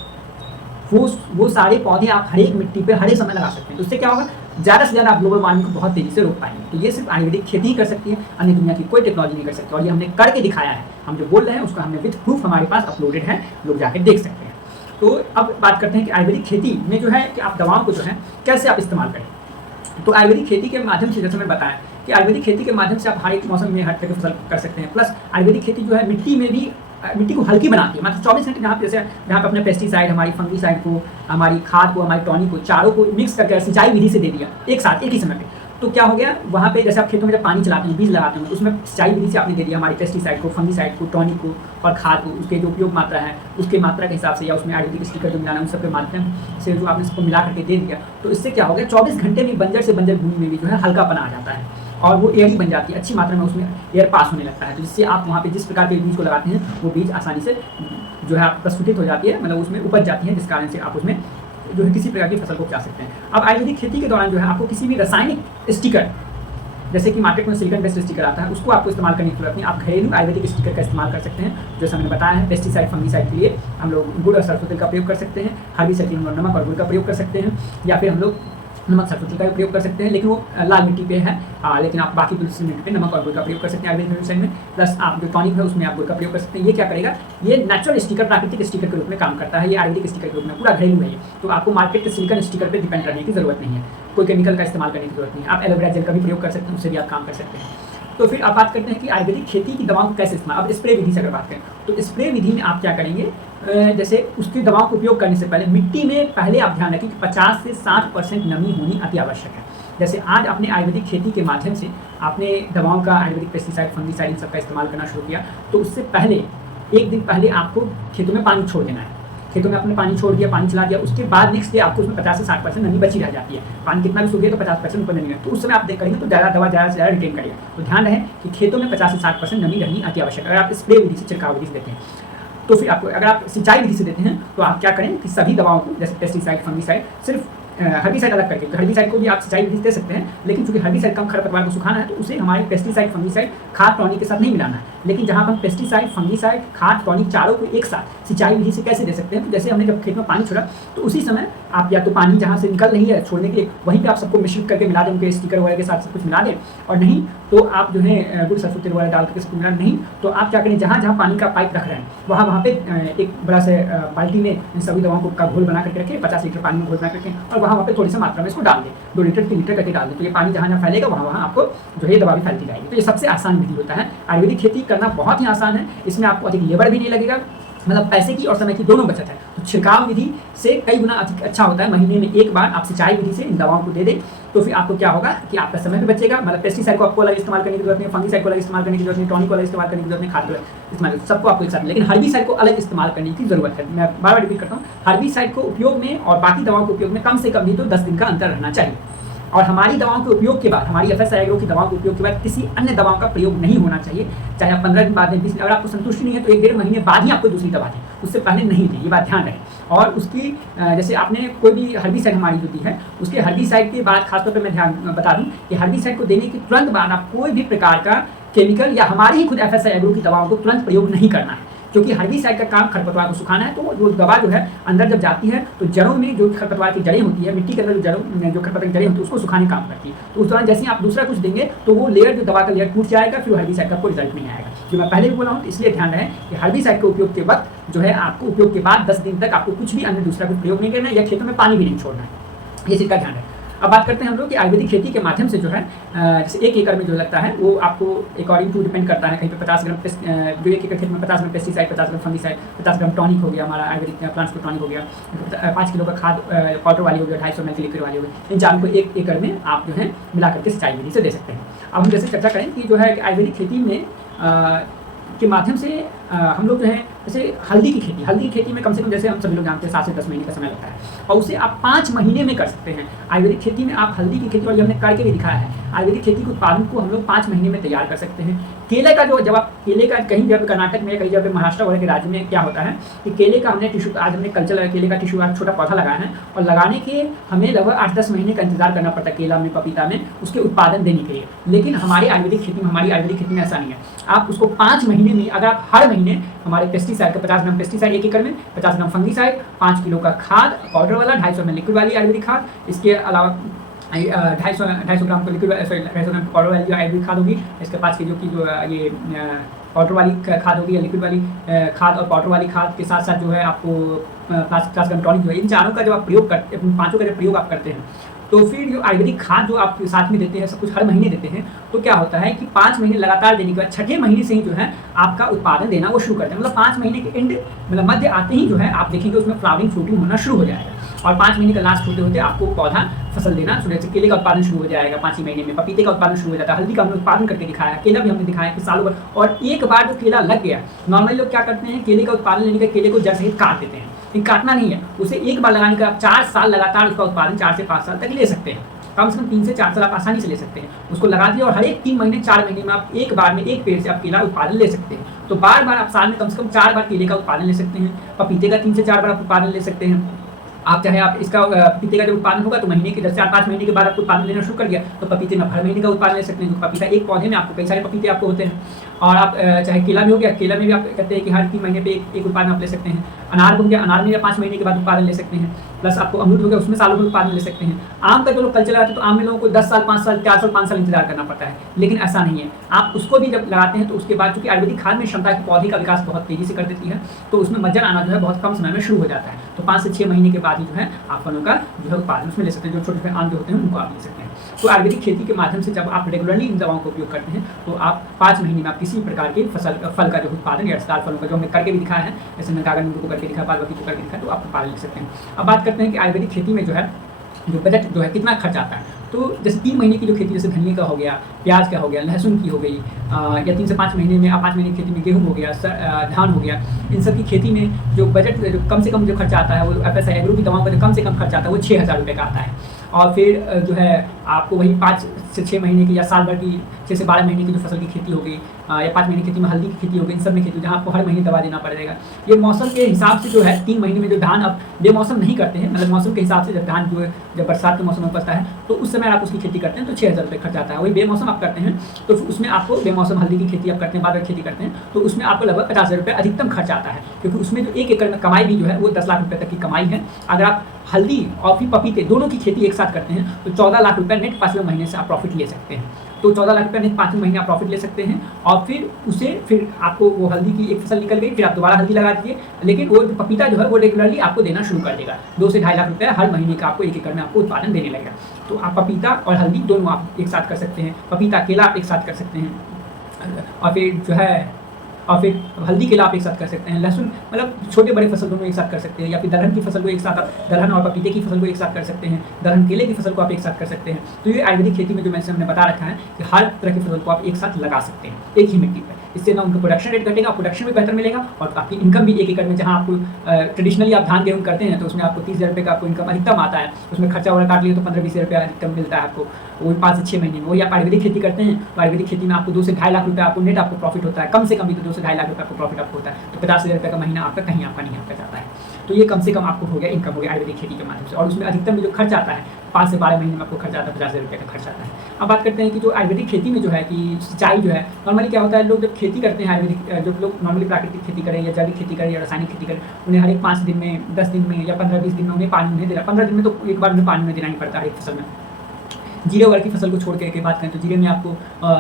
वो सारे पौधे आप हर एक मिट्टी पे हर एक समय लगा सकते हैं। तो उससे क्या होगा, ज़्यादा से ज़्यादा आप ग्लोबल वार्मिंग को बहुत तेज़ी से रोक पाएंगे। तो ये सिर्फ आयुर्वेदिक खेती ही कर सकती है, अन्य दुनिया की कोई टेक्नोलॉजी नहीं कर सकती, और ये हमने करके दिखाया है। हम जो बोल रहे हैं उसका हमने विथ प्रूफ हमारे पास अपलोडेड है, लोग जाकर देख सकते हैं। तो अब बात करते हैं कि आयुर्वेदिक खेती में जो है कि आप दवाओं को जो है कैसे आप इस्तेमाल करें। तो आयुर्वेदिक खेती के माध्यम से, जैसे मैंने बताया कि आयुर्वेदिक खेती के माध्यम से आप हर एक मौसम में हर तरह की फसल कर सकते हैं। प्लस आयुर्वेदिक खेती जो है मिट्टी को हल्की बनाती है, मतलब 24 घंटे जहाँ पे अपने पेस्टिसाइड, हमारी फंगीसाइड को, हमारी खाद को, हमारी टॉनिक को, चारों को मिक्स करके सिंचाई विधि से दे दिया एक साथ एक ही समय पे, तो क्या हो गया, वहाँ पे जैसे आप खेतों में जब पानी चलाते हैं, बीज लगाते हैं, उसमें सिंचाई विधि से आपने दे दिया हमारी पेस्टिसाइड को, फंगीसाइड को, टॉनिक को और खाद को, उसके जो उपयोग मात्रा है उसके मात्रा के हिसाब से, या उसमें आयुर्वेदिक स्टिकर जो मिलाना है उन सबके माध्यम से जो आपने सबको मिला करके दे दिया। तो इससे क्या हो गया, 24 घंटे में बंजर से बंजर भूमि में भी जो है हल्कापना आ जाता है और वो एयर ही बन जाती है, अच्छी मात्रा में उसमें एयर पास होने लगता है, तो जिससे आप वहाँ पे जिस प्रकार के बीज को लगाते हैं वो बीज आसानी से जो है प्रस्फुटित हो जाती है, मतलब उसमें उपज जाती है, जिस कारण से आप उसमें जो है किसी प्रकार की फसल को उपजा सकते हैं। अब आयुर्वेदिक खेती के दौरान जो है आपको किसी भी रासायनिक स्टिकर, जैसे कि मार्केट में सिलिकॉन बेस्ड स्टिकर आता है, उसको आपको इस्तेमाल करने की जरूरत नहीं। आप घरेलू आयुर्वेदिक स्टिकर का इस्तेमाल कर सकते हैं। जैसे मैंने बताया है, पेस्टिसाइड फंगीसाइड के लिए हम लोग गुड़ और सरसों तेल का प्रयोग कर सकते हैं, हर्बिसाइड के लिए हम लोग नमक और गुड़ का प्रयोग कर सकते हैं, या फिर हम लोग नमक सरसों तेल का प्रयोग कर सकते हैं, लेकिन वो लाल मिट्टी पे है, लेकिन आप बाकी दूसरी मिट्टी पे नमक और गुड़ का प्रयोग कर सकते हैं आयुर्वेदिक मेडिसिन में। प्लस आप जो टॉनिक है उसमें आप गुड़ का प्रयोग कर सकते हैं। ये क्या करेगा, ये नेचुरल स्टिकर, प्राकृतिक स्टिकर के रूप में काम करता है, ये आयुर्वेदिक स्टिकर के रूप में पूरा घरेलू है ये। तो आपको मार्केट के सिलिकॉन स्टिकर पर डिपेंड करने की जरूरत नहीं है, कोई केमिकल का इस्तेमाल करने की जरूरत नहीं है। आप एलोवेरा जेल का भी प्रयोग कर सकते हैं, उससे भी आप काम कर सकते हैं। तो फिर आप बात करते हैं कि आयुर्वेदिक खेती की दवाओं को कैसे इस्तेमाल, अब स्प्रे विधि से अगर बात करें तो स्प्रे विधि में आप क्या करेंगे, जैसे उसकी दवाओं का उपयोग करने से पहले मिट्टी में पहले आप ध्यान रखें कि 50 से 60% नमी होनी अति आवश्यक है। जैसे आज आपने आयुर्वेदिक खेती के माध्यम से आपने दवाओं का, आयुर्वेदिक पेस्टिसाइड फंगीसाइड इन सब का इस्तेमाल करना शुरू किया, तो उससे पहले एक दिन पहले आपको खेतों में पानी छोड़ देना है। खेतों में आपने पानी छोड़ दिया, पानी चला दिया, उसके बाद नेक्स्ट डे आपको उसमें 50 से 60% नमी बची रह जाती है। पानी कितना भी सूख गया तो 50% ऊपर नमी है, तो उस समय आप देख करेंगे तो ज़्यादा दवा ज़्यादा से ज़्यादा रिटेन करिए। तो ध्यान रहे कि खेतों में 50 से 60% नमी रहनी अति आवश्यक है। अगर आप स्प्रे विधि से, छिड़काव विधि से देते हैं, तो फिर आपको, अगर आप सिंचाई विधि से देते हैं तो आप क्या करें कि सभी दवाओं को, जैसे पेस्टिसाइड, फंगिसाइड, सिर्फ हर्बिसाइड अलग करके, तो हर्बिसाइड को भी आप सिंचाई विधि से दे सकते हैं, लेकिन चूंकि हर्बिसाइड कम खरपतवार को सुखाना है तो उसे हमारे पेस्टिसाइड, फंगिसाइड, खाद टॉनिक के साथ नहीं मिलाना है। लेकिन जहाँ पर हम पेस्टिसाइड, फंगिसाइड, खाद टॉनिक चारों को एक साथ सिंचाई विधि से कैसे दे सकते हैं, तो जैसे हमने जब खेत में पानी छोड़ा तो उसी समय आप या तो पानी जहाँ से निकल रही है छोड़ने के लिए वहीं पे आप सबको मिश्रित करके मिला दें, उनके स्टिकर वगैरह के साथ सब कुछ मिला दें, और नहीं तो आप जो है गुड़, सरसों तेल वगैरह डाल करके सबको मिला, नहीं तो आप क्या करें, जहाँ जहाँ पानी का पाइप रख रहे हैं वहाँ पे एक बड़ा से बाल्टी में इन सभी दवाओं का घोल बना करके रखें, 50 लीटर पानी में घोल बना करके, और वहाँ पे थोड़ी सी मात्रा में इसको डाल दें, 2 लीटर 3 लीटर करके डाल दें, तो ये पानी जहाँ जहाँ फैलेगा वहाँ आपको जो है दवा भी फैलती जाएगी। तो ये सबसे आसान विधि होता है। आयुर्वेदिक खेती करना बहुत ही आसान है, इसमें आपको अधिक लेबर भी नहीं लगेगा, मतलब पैसे की और समय की दोनों बचत है। तो छिड़काव विधि से कई गुना अधिक अच्छा होता है। महीने में एक बार आप सिंचाई विधि से इन दवाओं को दे दें तो फिर आपको क्या होगा कि आपका समय भी बचेगा, मतलब पेस्टिसाइड को आपको अलग इस्तेमाल करने की जरूरत नहीं, फंगिसाइड को अलग इस्तेमाल करने की जरूरत नहीं, टॉनिक को अलग इस्तेमाल करने की जरूरत नहीं, खाद को इस्तेमाल, सबको आपको एक साथ, लेकिन हर्बिसाइड को अलग इस्तेमाल करने की जरूरत है। मैं बार बार रिपीट करता हूँ, हर्बिसाइड को उपयोग में और बाकी दवाओं के उपयोग में कम से कम नहीं तो 10 दिन का अंतर रहना चाहिए। और हमारी दवाओं के उपयोग के बाद, हमारी FSI एग्रो की दवाओं के उपयोग के बाद किसी अन्य दवाओं का प्रयोग नहीं होना चाहिए। चाहे आप 15 दिन बाद दें, 20 दिन, अगर आपको संतुष्टि नहीं है तो 1-1.5 महीने बाद ही आपको दूसरी दवा दें, उससे पहले नहीं दें, ये बात ध्यान रहे। और उसकी जैसे आपने कोई भी हर्बिसाइड हमारी जो दी है, उसके हर्बिसाइड के बाद खासतौर पर मैं ध्यान बता दूं कि हर्बिसाइड को देने के तुरंत बाद आप कोई भी प्रकार का केमिकल या हमारी ही खुद FSI एग्रो की दवाओं को तुरंत प्रयोग नहीं करना है, क्योंकि हर्बिसाइड का काम खरपतवार को सुखाना है। तो वो दवा जो है अंदर जब जाती है तो जड़ों में जो खरपतवार की जड़ें होती है, मिट्टी के अंदर जो जड़ों जो खरपतवार की जड़ें होती है उसको सुखाने काम करती है। तो उस दौरान जैसे ही आप दूसरा कुछ देंगे तो वो लेयर, जो दवा का लेयर टूट जाएगा, फिर हर्बिसाइड का कोई रिजल्ट नहीं आएगा। जो मैं पहले भी बोला हूँ, तो इसलिए ध्यान रहे कि हर्बिसाइड के उपयोग के वक्त जो है आपको उपयोग के बाद 10 दिन तक आपको कुछ भी अन्य दूसरा कुछ प्रयोग नहीं करना है, या खेतों में पानी भी नहीं छोड़ना है, ये चीज़ का ध्यान रहे। अब बात करते हैं हम लोग कि आयुर्वेदिक खेती के माध्यम से जो है जैसे 1 एकड़ में जो लगता है वो आपको अकॉर्डिंग टू डिपेंड करता है। कहीं पे 50 ग्राम जो 1 एकड़ खेत में 50 ग्राम पेस्टिसाइड, 50 ग्राम फंगिसाइड, 50 ग्राम टॉनिक हो गया, हमारा आयुर्वेदिक प्लांट्स को टॉनिक हो गया, 5 किलो का खाद पाउडर वाली हो गया, 250 ml की लिक्विड वाली हो गई, इन चारों को 1 एकड़ में आप जो है मिला करके सिंचाई विधि से दे सकते हैं। अब हम जैसे चर्चा करें कि जो है आयुर्वेदिक खेती में के माध्यम से हम लोग जो है जैसे हल्दी की खेती में कम से कम, जैसे हम सभी लोग जानते हैं, 7 से 10 महीने का समय लगता है, और उसे आप 5 महीने में कर सकते हैं। आयुर्वेदिक खेती में आप हल्दी की खेती, और ये हमने करके भी दिखाया है, आयुर्वेदिक खेती के उत्पादन को हम लोग 5 महीने में तैयार कर सकते हैं। केले का जो, जब आप केले का कहीं जब कर्नाटक में, कहीं जब महाराष्ट्र वगैरह के राज्य में क्या होता है कि केले का हमने टिश्यू, आज हमने कल्चर लगाया, केले का टिश्यू आज छोटा पौधा लगाया है, और लगाने के हमें लगभग 8-10 महीने का इंतजार करना पड़ता है केला में, पपीता में, उसके उत्पादन देने के लिए। लेकिन हमारी आयुर्वेदिक खेती में ऐसा नहीं है। आप उसको 5 महीने में, अगर आप हर महीने हमारे पेस्टिसाइड का 50 ग्राम पेस्टिसाइड 1 एकड़ में, 50 ग्राम फंगिसाइड, 5 किलो का खाद पाउडर वाला, 250 ml लिक्विड वाली आयुर्वेदिक खाद, इसके अलावा 250 ग्राम का लिक्विड, 250 ग्राम पाउडर वाली जो आयुर्वेदिक खाद होगी, इसके 5 किलो की जो ये पाउडर वाली खाद होगी या लिक्विड वाली खाद, और पाउडर वाली खाद के साथ साथ जो है आपको 50 ग्राम टॉनिक जो है, इन चारों का जब आप प्रयोग करते, पाँचों का जब प्रयोग आप करते हैं, तो फिर जो आयुर्वेदिक खाद जो आप साथ में देते हैं, सब कुछ हर महीने देते हैं, तो क्या होता है कि 5 महीने लगातार देने के बाद 6ठे महीने से ही जो है आपका उत्पादन देना वो शुरू करते हैं। मतलब 5 महीने के एंड, मतलब मध्य आते ही जो है आप देखेंगे उसमें फ्लावरिंग, फ्रूटिंग होना शुरू हो जाएगा, और 5 महीने का लास्ट होते होते आपको पौधा फसल देना शुरू। जैसे केले का उत्पादन शुरू हो जाएगा 5 ही महीने में, पपीते का उत्पादन शुरू हो जाता है, हल्दी का हमने उत्पादन करके दिखाया है, केला भी हमने दिखाया कि सालों भर। और एक बार जो केला लग गया, नॉर्मली लोग क्या करते हैं, केले का उत्पादन लेने का केले को जड़ सहित काट देते हैं, लेकिन काटना नहीं है, उसे एक बार लगाने का आप 4 साल लगातार उसका उत्पादन 4 से 5 साल तक ले सकते हैं। कम से कम 3 से 4 साल आप आसानी से ले सकते हैं। उसको लगा दिया और हर एक 3 महीने 4 महीने में आप एक बार में एक पेड़ से आप केला उत्पादन ले सकते हैं। तो बार बार आप साल में कम से कम 4 बार केले का उत्पादन ले सकते हैं। पपीते का 3 से 4 बार आप उत्पादन ले सकते हैं। आप चाहे आप इसका पपीते का जब उत्पादन होगा तो महीने के 10 से 4-5 महीने के बाद आपको उत्पादन लेना शुरू कर दिया, तो पपीते में हर महीने का उत्पादन ले सकते हैं। जो पपीता एक पौधे में आपको कई सारे पपीते आपको होते हैं। और आप चाहे केला भी हो गया, केला में भी आप कहते हैं कि हर 3 महीने पे एक उत्पादन आप ले सकते हैं। अनार हो गया, अनार में भी 5 महीने के बाद उत्पादन ले सकते हैं। प्लस आपको अमरूद हो गया, उसमें सालों में उत्पादन ले सकते हैं। आम का जो लोग कल चलाते हैं तो आम में लोगों को 10 साल, 5 साल, 4 साल, 5 साल इंतजार करना पड़ता है, लेकिन ऐसा नहीं है। आप उसको भी जब लगाते हैं तो उसके बाद चूंकि आयुर्वेदिक खाद में क्षमता है पौधे का विकास बहुत तेजी से कर देती है, तो उसमें मज्जर आना जो है बहुत कम समय में शुरू हो जाता है। तो 5 से 6 महीने के बाद ही जो है आप फलों का जो है उत्पादन उसमें ले सकते हैं। जो छोटे छोटे आम जो होते हैं उनको आप ले सकते हैं। तो आयुर्वेदिक खेती के माध्यम से जब आप रेगुलरली इन दवाओं का उपयोग करते हैं तो आप 5 महीने में आप किसी प्रकार के फल का जो उत्पादन या रसदार फलों का जो हमने करके भी दिखाया है, जैसे मैंने कागज नींबू को करके दिखाया, बालवती को करके दिखाया, तो आप उत्पादन ले सकते हैं। अब बात करते हैं कि आयुर्वेदिक खेती में जो है जो बजट जो है कितना खर्च आता है। तो जैसे 3 महीने की जो खेती, जैसे धनिया का हो गया, प्याज का हो गया, लहसुन की हो गई, या 3 से 5 महीने में 5 महीने की खेती में गेहूँ हो गया, धान हो गया, इन सब की खेती में जो बजट जो कम से कम जो खर्चा आता है, वो FSI एग्रो की दवाओं पर जो कम से कम खर्चा आता है वो 6,000 रुपये का आता है। और फिर जो है आपको वही 5 से 6 महीने की या साल भर की 6 से 12 महीने की जो फसल की खेती हो गई, या 5 महीने की खेती में हल्दी की खेती हो गई, इन सब में खेती जहाँ आपको हर महीने दवा देना पड़ेगा। ये मौसम के हिसाब से जो है 3 महीने में जो धान अब बेमौसम नहीं करते हैं, मतलब मौसम के हिसाब से जब धान जो है जब बरसात के मौसम में उपजता है तो उस समय आप उसकी खेती करते हैं तो 6,000 रुपये खर्च आता है। वही बेमौसम आप करते हैं तो उसमें आपको, बेमौसम हल्दी की खेती आप करते हैं, बाद में खेती करते हैं तो उसमें आपको लगभग 50,000 रुपये अधिकतम खर्च आता है, क्योंकि उसमें जो 1 एकड़ में कमाई भी जो है वो 10 लाख रुपये तक की कमाई है। अगर आप हल्दी और फिर पपीते दोनों की खेती एक साथ करते हैं तो 14 लाख रुपये नेट 5वें महीने से आप प्रॉफिट ले सकते हैं। तो 14 लाख रुपये नेट 5वें महीने आप प्रॉफिट ले सकते हैं। और फिर आपको वो हल्दी की एक फसल निकल गई, फिर आप दोबारा हल्दी लगा दीजिए, लेकिन वो पपीता जो है वो रेगुलरली आपको देना शुरू कर देगा। 2 से 2.5 लाख रुपये हर महीने का आपको 1 एकड़ में आपको उत्पादन देने लगेगा। तो आप पपीता और हल्दी दोनों आप एक साथ कर सकते हैं, पपीता केला आप एक साथ कर सकते हैं, और फिर जो है फिर हल्दी केला आप एक साथ कर सकते हैं, लहसुन, मतलब छोटे बड़े फसल दोनों एक साथ कर सकते हैं, या फिर दलहन की फसल को एक साथ आप, दलहन और पपीते की फसल को एक साथ कर सकते हैं, दलहन केले की फसल को आप एक साथ कर सकते हैं। तो ये आयुर्वेदिक खेती में जो मैंने हमने बता रखा है कि हर तरह की फसल को आप एक साथ लगा सकते हैं एक ही मिट्टी पर। इससे ना उनका प्रोडक्शन रेट घटेगा, प्रोडक्शन भी बेहतर मिलेगा, और आपकी इनकम भी 1 एकड़ में, जहाँ आपको ट्रेडिशनली आप धान गेहूँ करते हैं तो उसमें आपको 30,000 रुपये का आपको इनकम अधिकतम आता है, उसमें खर्चा वगैरह काट लिए तो 15-20 रुपये अधिकतम मिलता है आपको, वो 5 से 6 महीने में। वही आप आयुर्वेदिक खेती करते हैं तो आयुर्वेदिक खेती में आपको 2 से 2.5 लाख रुपये आपको नेट आपको प्रॉफिट होता है, कम से कम भी तो 2 से 2.5 लाख रुपये आपको प्रॉफिट आपको होता है, तो 50,000 रुपये का महीना आपका कहीं आपका नहीं आपका जाता है। तो ये कम से कम आपको हो गया, इनकम हो गया आयुर्वेदिक खेती के माध्यम से। और उसमें अधिकतम भी जो खर्च आता है 5 से 12 महीने में आपको खर्च आता है 50,000 रुपये का खर्च आता है। अब बात करते हैं कि जो आयुर्वेदिक खेती में जो है कि सिंचाई जो है, नॉर्मली क्या होता है, लोग जब खेती करते हैं आयुर्वेदिक, जो लोग नॉर्मली प्राकृतिक खेती करें या जैविक खेती करें या रासायनिक खेती करें, उन्हें हर एक 5 दिन में, 10 दिन में या 15-20 दिन में उन्हें पानी उन्हें देना, 15 दिन में तो एक बार उन्हें पानी उन्हें देना ही पड़ता है एक फसल में। जीरे वगैरह की फसल को छोड़ के बात करें तो जीरे में आपको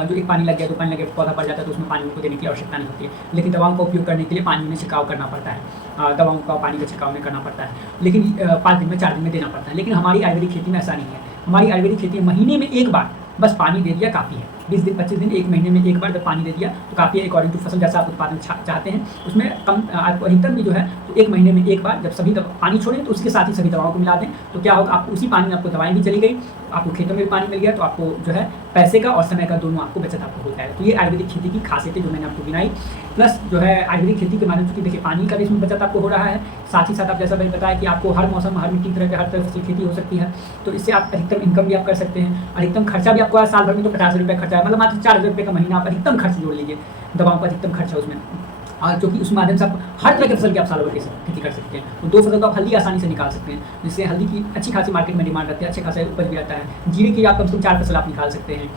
जो एक पानी लग गया, 2 पानी लग गया, पौधा पड़ जाता है तो उसमें पानी उनको देने की आवश्यकता नहीं होती है, लेकिन दवाओं का उपयोग करने के लिए पानी में छिड़काव करना पड़ता है, दवाओं का पानी का छिड़काव में करना पड़ता है, लेकिन 5 दिन में 4 दिन में देना पड़ता है। लेकिन हमारी आयुर्वेदिक खेती में ऐसा नहीं है। हमारी आयुर्वेदिक खेती महीने में एक बार बस पानी दे दिया काफ़ी है, 20 दिन 25 दिन, 1 महीने में एक बार जब पानी दे दिया तो काफ़ी है, अकॉर्डिंग टू फसल जैसा आप उत्पादन चाहते हैं उसमें कम आपको अधिकतम भी जो है तो 1 महीने में एक बार जब सभी पानी छोड़ें तो उसके साथ ही सभी दवाओं को मिला दें, तो क्या होगा, आपको उसी पानी में आपको दवाएं भी चली गई, आपको खेतों में भी पानी मिल गया, तो आपको जो है पैसे का और समय का दोनों आपको बचत आपको हो जाएगा। तो ये आयुर्वेदिक खेती की खासियतें जो मैंने आपको गिनाई, प्लस जो है आयुर्वेदिक खेती के माध्यम से देखिए पानी का भी इसमें बचत आपको हो रहा है, साथ ही साथ आप जैसा मैंने बताया कि आपको हर मौसम, हर मिट्टी तरह के हर तरह से खेती हो सकती है, तो इससे आप अधिकतम इनकम भी आप कर सकते हैं। अधिकतम खर्चा भी आपको साल भर में तो 50,000 रुपये खर्चा है, मतलब मात्र 4,000 रुपये का महीना आप अधिकतम खर्च जोड़ लीजिए, दवाओं का अधिकतम खर्चा उसमें, और जो कि उस माध्यम से आप हर तरह की फसल की आप साल भर खेती कर सकते हैं। तो 2 फसल तो आप हल्दी आसानी से निकाल सकते हैं, जिससे हल्दी की अच्छी खासी मार्केट में डिमांड रहती है, अच्छे खासा उपज भी रहता है। जीरे की आप कम से कम 4 फसल आप निकाल सकते हैं,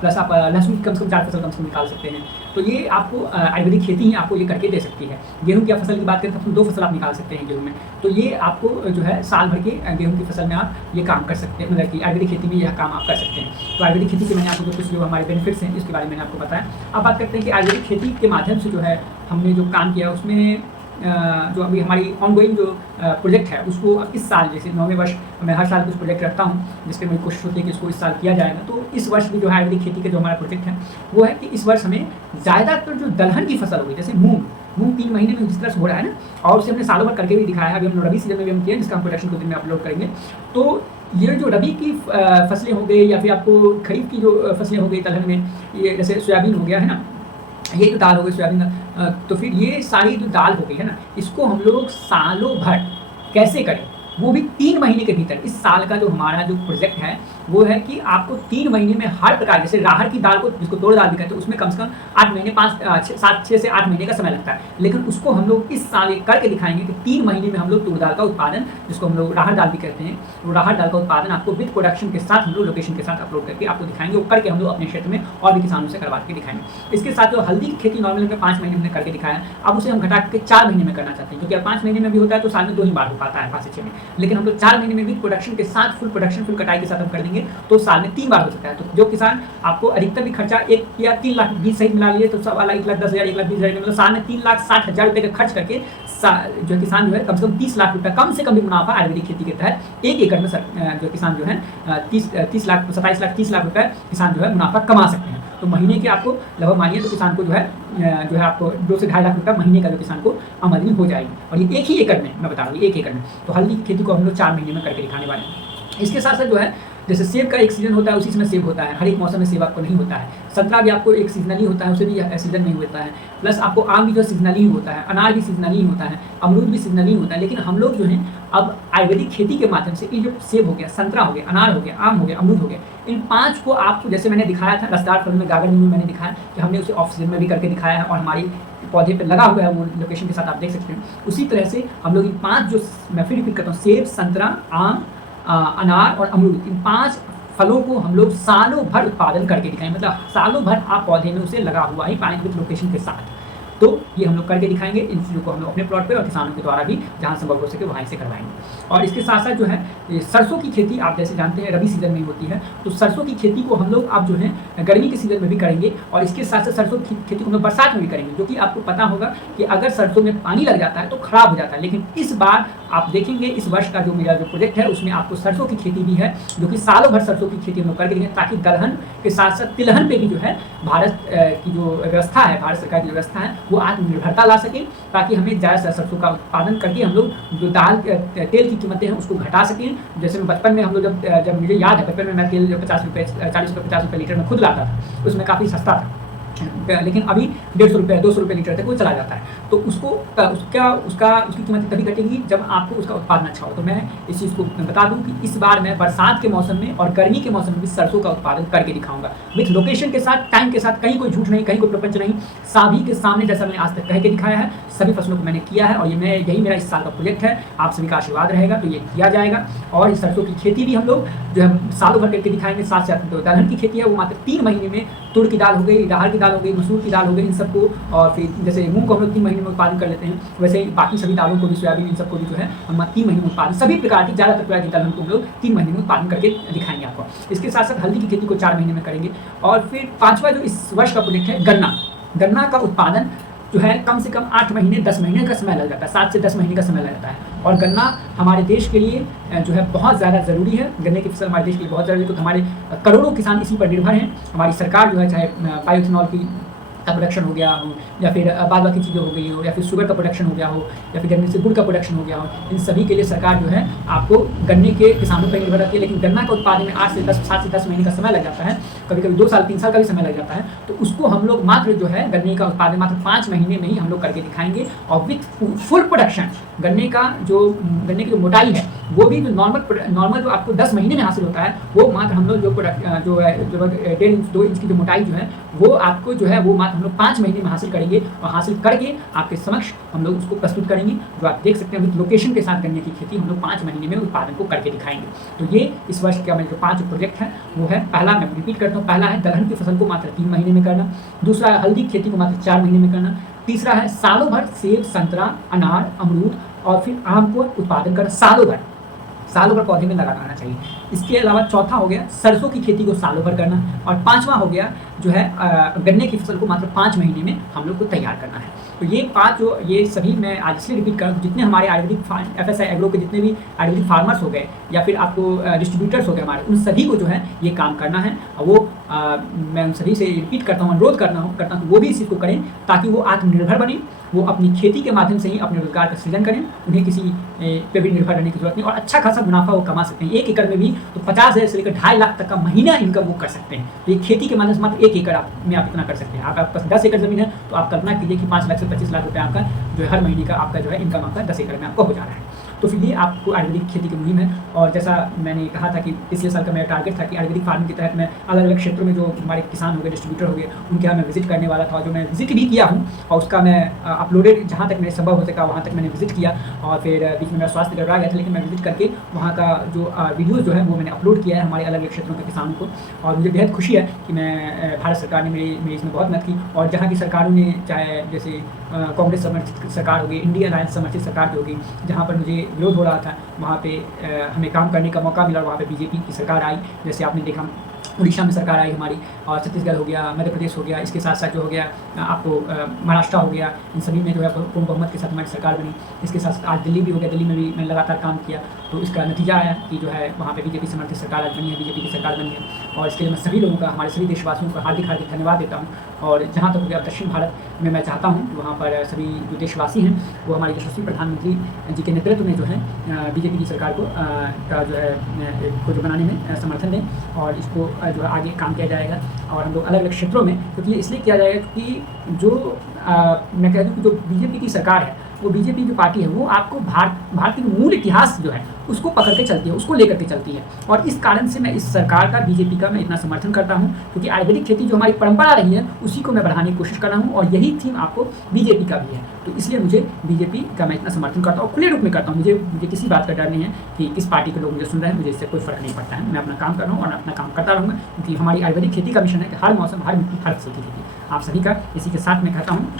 प्लस आप लहसुन की कम से कम 4 फसल कम से कम निकाल सकते हैं। तो ये आपको आयुर्वेदिक खेती ही आपको ये करके दे सकती है। गेहूँ की फसल की बात करें तो 2 फसल आप निकाल सकते हैं गेहूँ में, तो ये आपको जो है साल भर के गेहूँ की फसल में आप ये काम कर सकते हैं, मतलब कि आयुर्वेदिक खेती में यह काम आप कर सकते हैं। तो आयुर्वेदिक खेती के मैंने आपको जो कुछ जो हमारे बेनिफिट्स हैं इसके बारे में मैंने आपको बताया। अब बात करते हैं कि आयुर्वेदिक खेती के माध्यम से जो है हमने जो काम किया उसमें जो अभी हमारी ऑनगोइंग जो प्रोजेक्ट है उसको इस साल, जैसे 9वें वर्ष मैं हर साल कुछ प्रोजेक्ट रखता हूँ जिस पर मेरी कोशिश होती है कि इसको इस साल किया जाएगा। तो इस वर्ष भी जो है आयुर्वेदिक खेती का जो हमारा प्रोजेक्ट है वो है कि इस वर्ष हमें ज़्यादातर जो दलहन की फसल होगी, जैसे मूंग 3 महीने में जिस तरह से हो रहा है ना, और उसे हमने सालों भर करके भी दिखाया है, अभी हम रबी सीजन में भी हम किए जिसका हम प्रोडक्शन कुछ दिन में अपलोड करेंगे। तो ये जो रबी की फसलें हो गई या फिर आपको खरीफ की जो फसलें हो गई दलहन में, ये जैसे सोयाबीन हो गया है ना, ये जो दाल हो गई सोयाबीन, तो फिर ये सारी जो दाल हो गई है ना, इसको हम लोग सालों भर कैसे करें, वो भी 3 महीने के भीतर। इस साल का जो हमारा जो प्रोजेक्ट है वो है कि आपको 3 महीने में हर प्रकार, जैसे राहर की दाल को, जिसको तोड़ दाल भी कहते हैं, उसमें कम से कम 8 महीने 6 से 8 महीने का समय लगता है, लेकिन उसको हम लोग इस साल ये करके दिखाएंगे कि 3 महीने में हम लोग तूर दाल का उत्पादन, जिसको हम लोग राहर दाल भी कहते हैं, वो राहर दाल का उत्पादन आपको विद प्रोडक्शन के साथ हम लोग लोकेशन के साथ अपलोड करके आपको दिखाएंगे, वो करके हम लोग अपने क्षेत्र में और भी किसानों से करवा के दिखाएंगे। इसके साथ जो हल्दी की खेती नॉर्मली हमने 5 महीने में करके दिखाया, अब उसे हम घटा के 4 महीने में करना चाहते हैं, क्योंकि अब 5 महीने में भी होता है तो साल में 2 ही बार हो पाता है, 5 से 6 में, लेकिन हम लोग 4 महीने में भी प्रोडक्शन के साथ फुल प्रोडक्शन फुल कटाई के साथ हम कर देंगे तो साल में 3 बार हो सकता है। तो जो किसान आपको अधिकतम भी खर्चा 1 या 3 लाख 20 सहित मिला लिए तो सब वाला 1,10,000 1,20,000 मतलब साल में 3,60,000 रुपये का खर्च करके जो किसान जो है कम से कम 30 लाख रुपये कम से कम भी मुनाफा आयुर्वेदिक खेती के तहत 1 एकड़ में जो किसान जो है 30 लाख 27 लाख 30 लाख रुपये किसान जो है मुनाफा कमा सकते हैं। तो महीने के आपको लगभग मानिए तो किसान को जो है आपको 2 से 2.5 लाख रुपये महीने का जो किसान को आमदनी हो जाएगी, और ये 1 ही एकड़ में मैं बता रहा हूँ, 1 एकड़ में। तो हल्दी की खेती को हम लोग 4 महीने में करके दिखाने वाले हैं। इसके साथ साथ जो है जैसे सेब का एक सीज़न होता है, उसी समय सेब होता है, हर एक मौसम में सेब आपको नहीं होता है। संतरा भी आपको एक सीज़नली होता है, उसे भी सीज़न नहीं होता है। प्लस आपको आम भी जो है सीज़नली होता है, अनार भी सीज़नली होता है, अमरूद भी सीज़नली होता है। लेकिन हम लोग जो हैं अब आयुर्वेदिक खेती के माध्यम से ये जो सेब हो गया, संतरा हो गया, अनार हो गया, आम हो गया, अमरूद हो गया, इन 5 को आपको जैसे मैंने दिखाया था रसदार फल में, गागर नींबू में मैंने दिखाया कि हमने उसे ऑफ सीजन में भी करके दिखाया है और हमारी पौधे पे लगा हुआ है, वो लोकेशन के साथ आप देख सकते हैं। उसी तरह से हम लोग इन 5 जो मैं फिर रिपीट करता हूँ, सेब, संतरा, आम, अनार और अमरूद, इन 5 फलों को हम लोग सालों भर उत्पादन करके दिखाएँ। मतलब सालों भर आप पौधे में उसे लगा हुआ ही पाएँगे विथ लोकेशन के साथ। तो ये हम लोग करके दिखाएंगे। इन चीज़ों को हम लोग अपने प्लॉट पे और किसानों के द्वारा भी जहाँ संभव हो सके वहाँ से करवाएंगे। और इसके साथ साथ जो है ये सरसों की खेती आप जैसे जानते हैं रबी सीजन में होती है, तो सरसों की खेती को हम लोग अब जो है गर्मी के सीजन में भी करेंगे और इसके साथ साथ सरसों की खेती को हम लोग बरसात में भी करेंगे। जो कि आपको पता होगा कि अगर सरसों में पानी लग जाता है तो खराब हो जाता है, लेकिन इस बार आप देखेंगे इस वर्ष का जो मेरा जो प्रोजेक्ट है उसमें आपको सरसों की खेती भी है, जो कि सालों भर सरसों की खेती हम लोग करके देंगे, ताकि दलहन के साथ साथ तिलहन पे भी जो है भारत की जो व्यवस्था है, भारत सरकार की व्यवस्था है, वो आत्मनिर्भरता ला सकें, ताकि हमें ज़्यादा से सरसों का उत्पादन करके हम लोग जो दाल तेल की कीमतें हैं उसको घटा सकें। जैसे बचपन में हम लोग जब मुझे याद है, बचपन में मैं तेल 50 रुपये 40 रुपये 50 रुपये लीटर में खुद लाता था, उसमें काफ़ी सस्ता था, लेकिन अभी 150 रुपये 200 रुपये लीटर तक वो चला जाता है। तो उसको उसकी कीमत तभी घटेगी जब आपको उसका उत्पादन अच्छा हो। तो मैं इस चीज़ को बता दूं कि इस बार मैं बरसात के मौसम में और गर्मी के मौसम में भी सरसों का उत्पादन करके दिखाऊंगा, विथ लोकेशन के साथ, टाइम के साथ, कहीं कोई झूठ नहीं, कहीं कोई प्रपंच नहीं, सभी के सामने जैसा मैंने आज तक कह के दिखाया है, सभी फसलों को मैंने किया है और यही मेरा इस साल का प्रोजेक्ट है। आप सभी का आशीर्वाद रहेगा तो ये किया जाएगा। और इस सरसों की खेती भी हम लोग जो है सालों भर करके दिखाएंगे। साथ साथ जो दलहन की खेती है वो मात्र 3 महीने में, तुर की दाल हो गई, राहर की दाल हो गई, मसूर की दाल हो गई, इन सबको, और फिर जैसे मूंग को हम लोग 3 महीने में उत्पादन कर लेते हैं, वैसे बाकी सभी दालों को भी, सोयाबीन, इन सबको भी जो है हम 3 महीने में उत्पादन, सभी प्रकार की ज़्यादातर प्रकार की दलहन को हम लोग 3 महीने में उत्पादन करके दिखाएंगे आपको। इसके साथ साथ हल्दी की खेती को 4 महीने में करेंगे। और फिर 5वां जो इस वर्ष का प्रोजेक्ट है गन्ना का उत्पादन जो है कम से कम 8 महीने 10 महीने का समय लग जाता है, 7 से 10 महीने का समय लग जाता है। और गन्ना हमारे देश के लिए जो है बहुत ज़्यादा ज़रूरी है। गन्ने की फसल हमारे देश के लिए बहुत ज़रूरी है, तो हमारे करोड़ों किसान इसी पर निर्भर हैं। हमारी सरकार जो है, चाहे बायोइथेनॉल की का प्रोडक्शन हो गया हो, या फिर बाद बाकी चीज़ें हो गई हो, या फिर शुगर का प्रोडक्शन हो गया हो, या फिर गन्ने से गुड़ का प्रोडक्शन हो गया हो, इन सभी के लिए सरकार जो है आपको गन्ने के किसानों पर निर्भर रहती है। लेकिन गन्ना का उत्पादन में 7 से 10 महीने का समय लग जाता है, कभी कभी 2 साल 3 साल का भी समय लग जाता है। तो उसको हम लोग मात्र जो है गन्ने का उत्पादन मात्र 5 महीने में ही हम लोग करके दिखाएंगे। और विथ फुल प्रोडक्शन गन्ने की जो मोटाई है वो भी जो नॉर्मल जो आपको 10 महीने में हासिल होता है, वो मात्र हम लोग जो 1.5 इंच 2 इंच की जो मोटाई जो है वो आपको जो है वो मात्र हम लोग 5 महीने में हासिल करेंगे। और हासिल करके आपके समक्ष हम लोग उसको प्रस्तुत करेंगे, जो आप देख सकते हैं विद लोकेशन के साथ गन्ने की खेती हम लोग 5 महीने में उत्पादन को करके दिखाएंगे। तो ये इस वर्ष का मेरे जो 5 प्रोजेक्ट है वो है, पहला मैं रिपीट करता हूँ, पहला है दलहन की फसल को मात्र 3 महीने में करना, दूसरा है हल्दी खेती को मात्र 4 महीने में करना, तीसरा है सालों भर सेब, संतरा, अनार, अमरूद और फिर आम को उत्पादन करना सालों भर पौधे में लगाना आना चाहिए। इसके अलावा चौथा हो गया सरसों की खेती को सालों भर करना, और 5वां हो गया जो है गन्ने की फसल को मात्र 5 महीने में हम लोग को तैयार करना है। तो ये सभी मैं आज इसलिए रिपीट कर रहा हूँ, जितने हमारे आयुर्वेदिक FSI एग्रो के जितने भी आयुर्वेदिक फार्मर्स हो गए या फिर आपको डिस्ट्रीब्यूटर्स हो गए हमारे, उन सभी को जो है ये काम करना है। और वो मैं उन सभी से रिपीट करता हूँ, अनुरोध करता हूँ वो भी इस चीज़ को करें, ताकि वो आत्मनिर्भर बने, वो अपनी खेती के माध्यम से ही अपने रोजगार का सृजन करें, उन्हें किसी पे भी निर्भर रहने की जरूरत नहीं, और अच्छा खासा मुनाफा वो कमा सकते हैं। 1 एकड़ में भी तो 50,000 से लेकर 2.5 लाख तक का महीना इनकम वो कर सकते हैं। तो ये खेती के माध्यम से मात्र 1 एकड़ में आप इतना कर सकते हैं। आपके पास 10 एकड़ ज़मीन है तो आप कल्पना कीजिए कि 5 लाख से 25 लाख रुपये आपका जो है हर महीने का आपका जो है इनकम आपका 10 एकड़ में आपका हो जा रहा है। तो फिर ये आपको आयुर्वेदिक खेती की मुहिम है। और जैसा मैंने कहा था कि पिछले साल का मेरा टारगेट था कि आयुर्वेदिक फार्मिंग के तहत मैं अलग अलग क्षेत्रों में जो हमारे किसान हो गए, डिस्ट्रीब्यूटर हो गए, उनके यहाँ मैं विजिट करने वाला था, जो मैं विजिट भी किया हूँ, और उसका मैं अपलोडेड जहाँ तक मेरे संभव हो सका वहाँ तक मैंने विजिट किया। और फिर बीच में मेरा स्वास्थ्य गड़बड़ा गया था, लेकिन मैं विजिट करके वहाँ का जो वीडियोज़ जो है वो मैंने अपलोड किया है हमारे अलग अलग क्षेत्रों के किसानों को। और मुझे बेहद खुशी है कि मैं भारत सरकार ने मेरी इसमें बहुत मदद की, और जहाँ की सरकारों ने, चाहे जैसे कांग्रेस समर्थित सरकार होगी, इंडियन अलायंस समर्थित सरकार जो होगी, जहाँ पर मुझे विरोध हो रहा था, वहाँ पे हमें काम करने का मौका मिला, और वहाँ पे बीजेपी की सरकार आई। जैसे आपने देखा उड़ीसा में सरकार आई हमारी, और छत्तीसगढ़ हो गया, मध्य प्रदेश हो गया, इसके साथ साथ जो हो गया आपको महाराष्ट्र हो गया, इन सभी में जो है पूर्ण बहुमत के साथ हमारी सरकार बनी। इसके साथ साथ आज दिल्ली भी हो गया, दिल्ली में भी मैंने लगातार काम किया, तो इसका नतीजा आया कि जो है वहाँ पे बीजेपी समर्थित सरकार आज बनी है, बीजेपी की सरकार बनी है। और इसके लिए मैं सभी लोगों का, हमारे सभी देशवासियों का हार्दिक हार्दिक धन्यवाद देता हूँ। और जहाँ तक हो गया दक्षिण भारत में मैं चाहता हूँ कि वहाँ पर सभी जो देशवासी हैं वो हमारे यशस्वी प्रधानमंत्री जी के नेतृत्व में जो है बीजेपी की सरकार को का जो है को जो बनाने में समर्थन दें और इसको जो है आगे काम किया जाएगा। और हम लोग अलग अलग क्षेत्रों में, क्योंकि ये इसलिए किया जाएगा क्योंकि जो मैं कह दूँ कि जो बीजेपी की सरकार है, वो बीजेपी जो पार्टी है वो आपको भारत के मूल इतिहास जो है उसको पकड़ के चलती है, उसको लेकर के चलती है। और इस कारण से मैं इस सरकार का, बीजेपी का मैं इतना समर्थन करता हूँ, क्योंकि आयुर्वेदिक खेती जो हमारी परंपरा रही है उसी को मैं बढ़ाने की कोशिश कर रहा हूँ और यही थीम आपको बीजेपी का भी है। तो इसलिए मुझे बीजेपी का मैं इतना समर्थन करता हूँ, खुले रूप में करता हूँ। मुझे किसी बात का डर नहीं है कि किस पार्टी के लोग मुझे सुन रहे हैं, मुझे इससे कोई फ़र्क नहीं पड़ता है। मैं अपना काम कर रहा हूँ और अपना काम करता रहूँगा, क्योंकि हमारी आयुर्वेदिक खेती का मिशन है कि हर मौसम, हर मिट्टी, हर फसल की खेती। आप सभी का इसी के साथ मैं कहता हूँ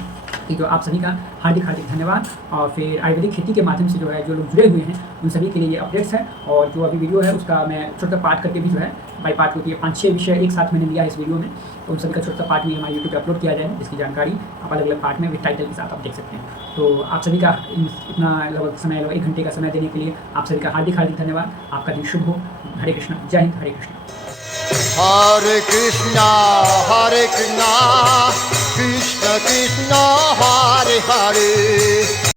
कि जो आप सभी का हार्दिक हार्दिक धन्यवाद। और फिर आयुर्वेदिक खेती के माध्यम से जो है जो लोग जुड़े हुए हैं उन सभी के लिए ये अपडेट्स हैं। और जो अभी वीडियो है उसका मैं छोटा पार्ट करके भी जो है बाई पार्ट होती है, 5-6 विषय एक साथ मैंने लिया है इस वीडियो में, तो उन सभी का छोटा पार्ट भी हमारे यूट्यूब पे अपलोड किया जाएगा, जिसकी जानकारी आप अलग अलग पार्ट में विद टाइटल के साथ आप देख सकते हैं। तो आप सभी का इतना लगभग समय, लगभग 1 घंटे का समय देने के लिए आप सभी का हार्दिक हार्दिक धन्यवाद। आपका दिन शुभ हो। हरे कृष्णा, जय हिंद, हरे Krishna. Hare Krishna, Hare Krishna, Krishna Krishna, Hare Hare.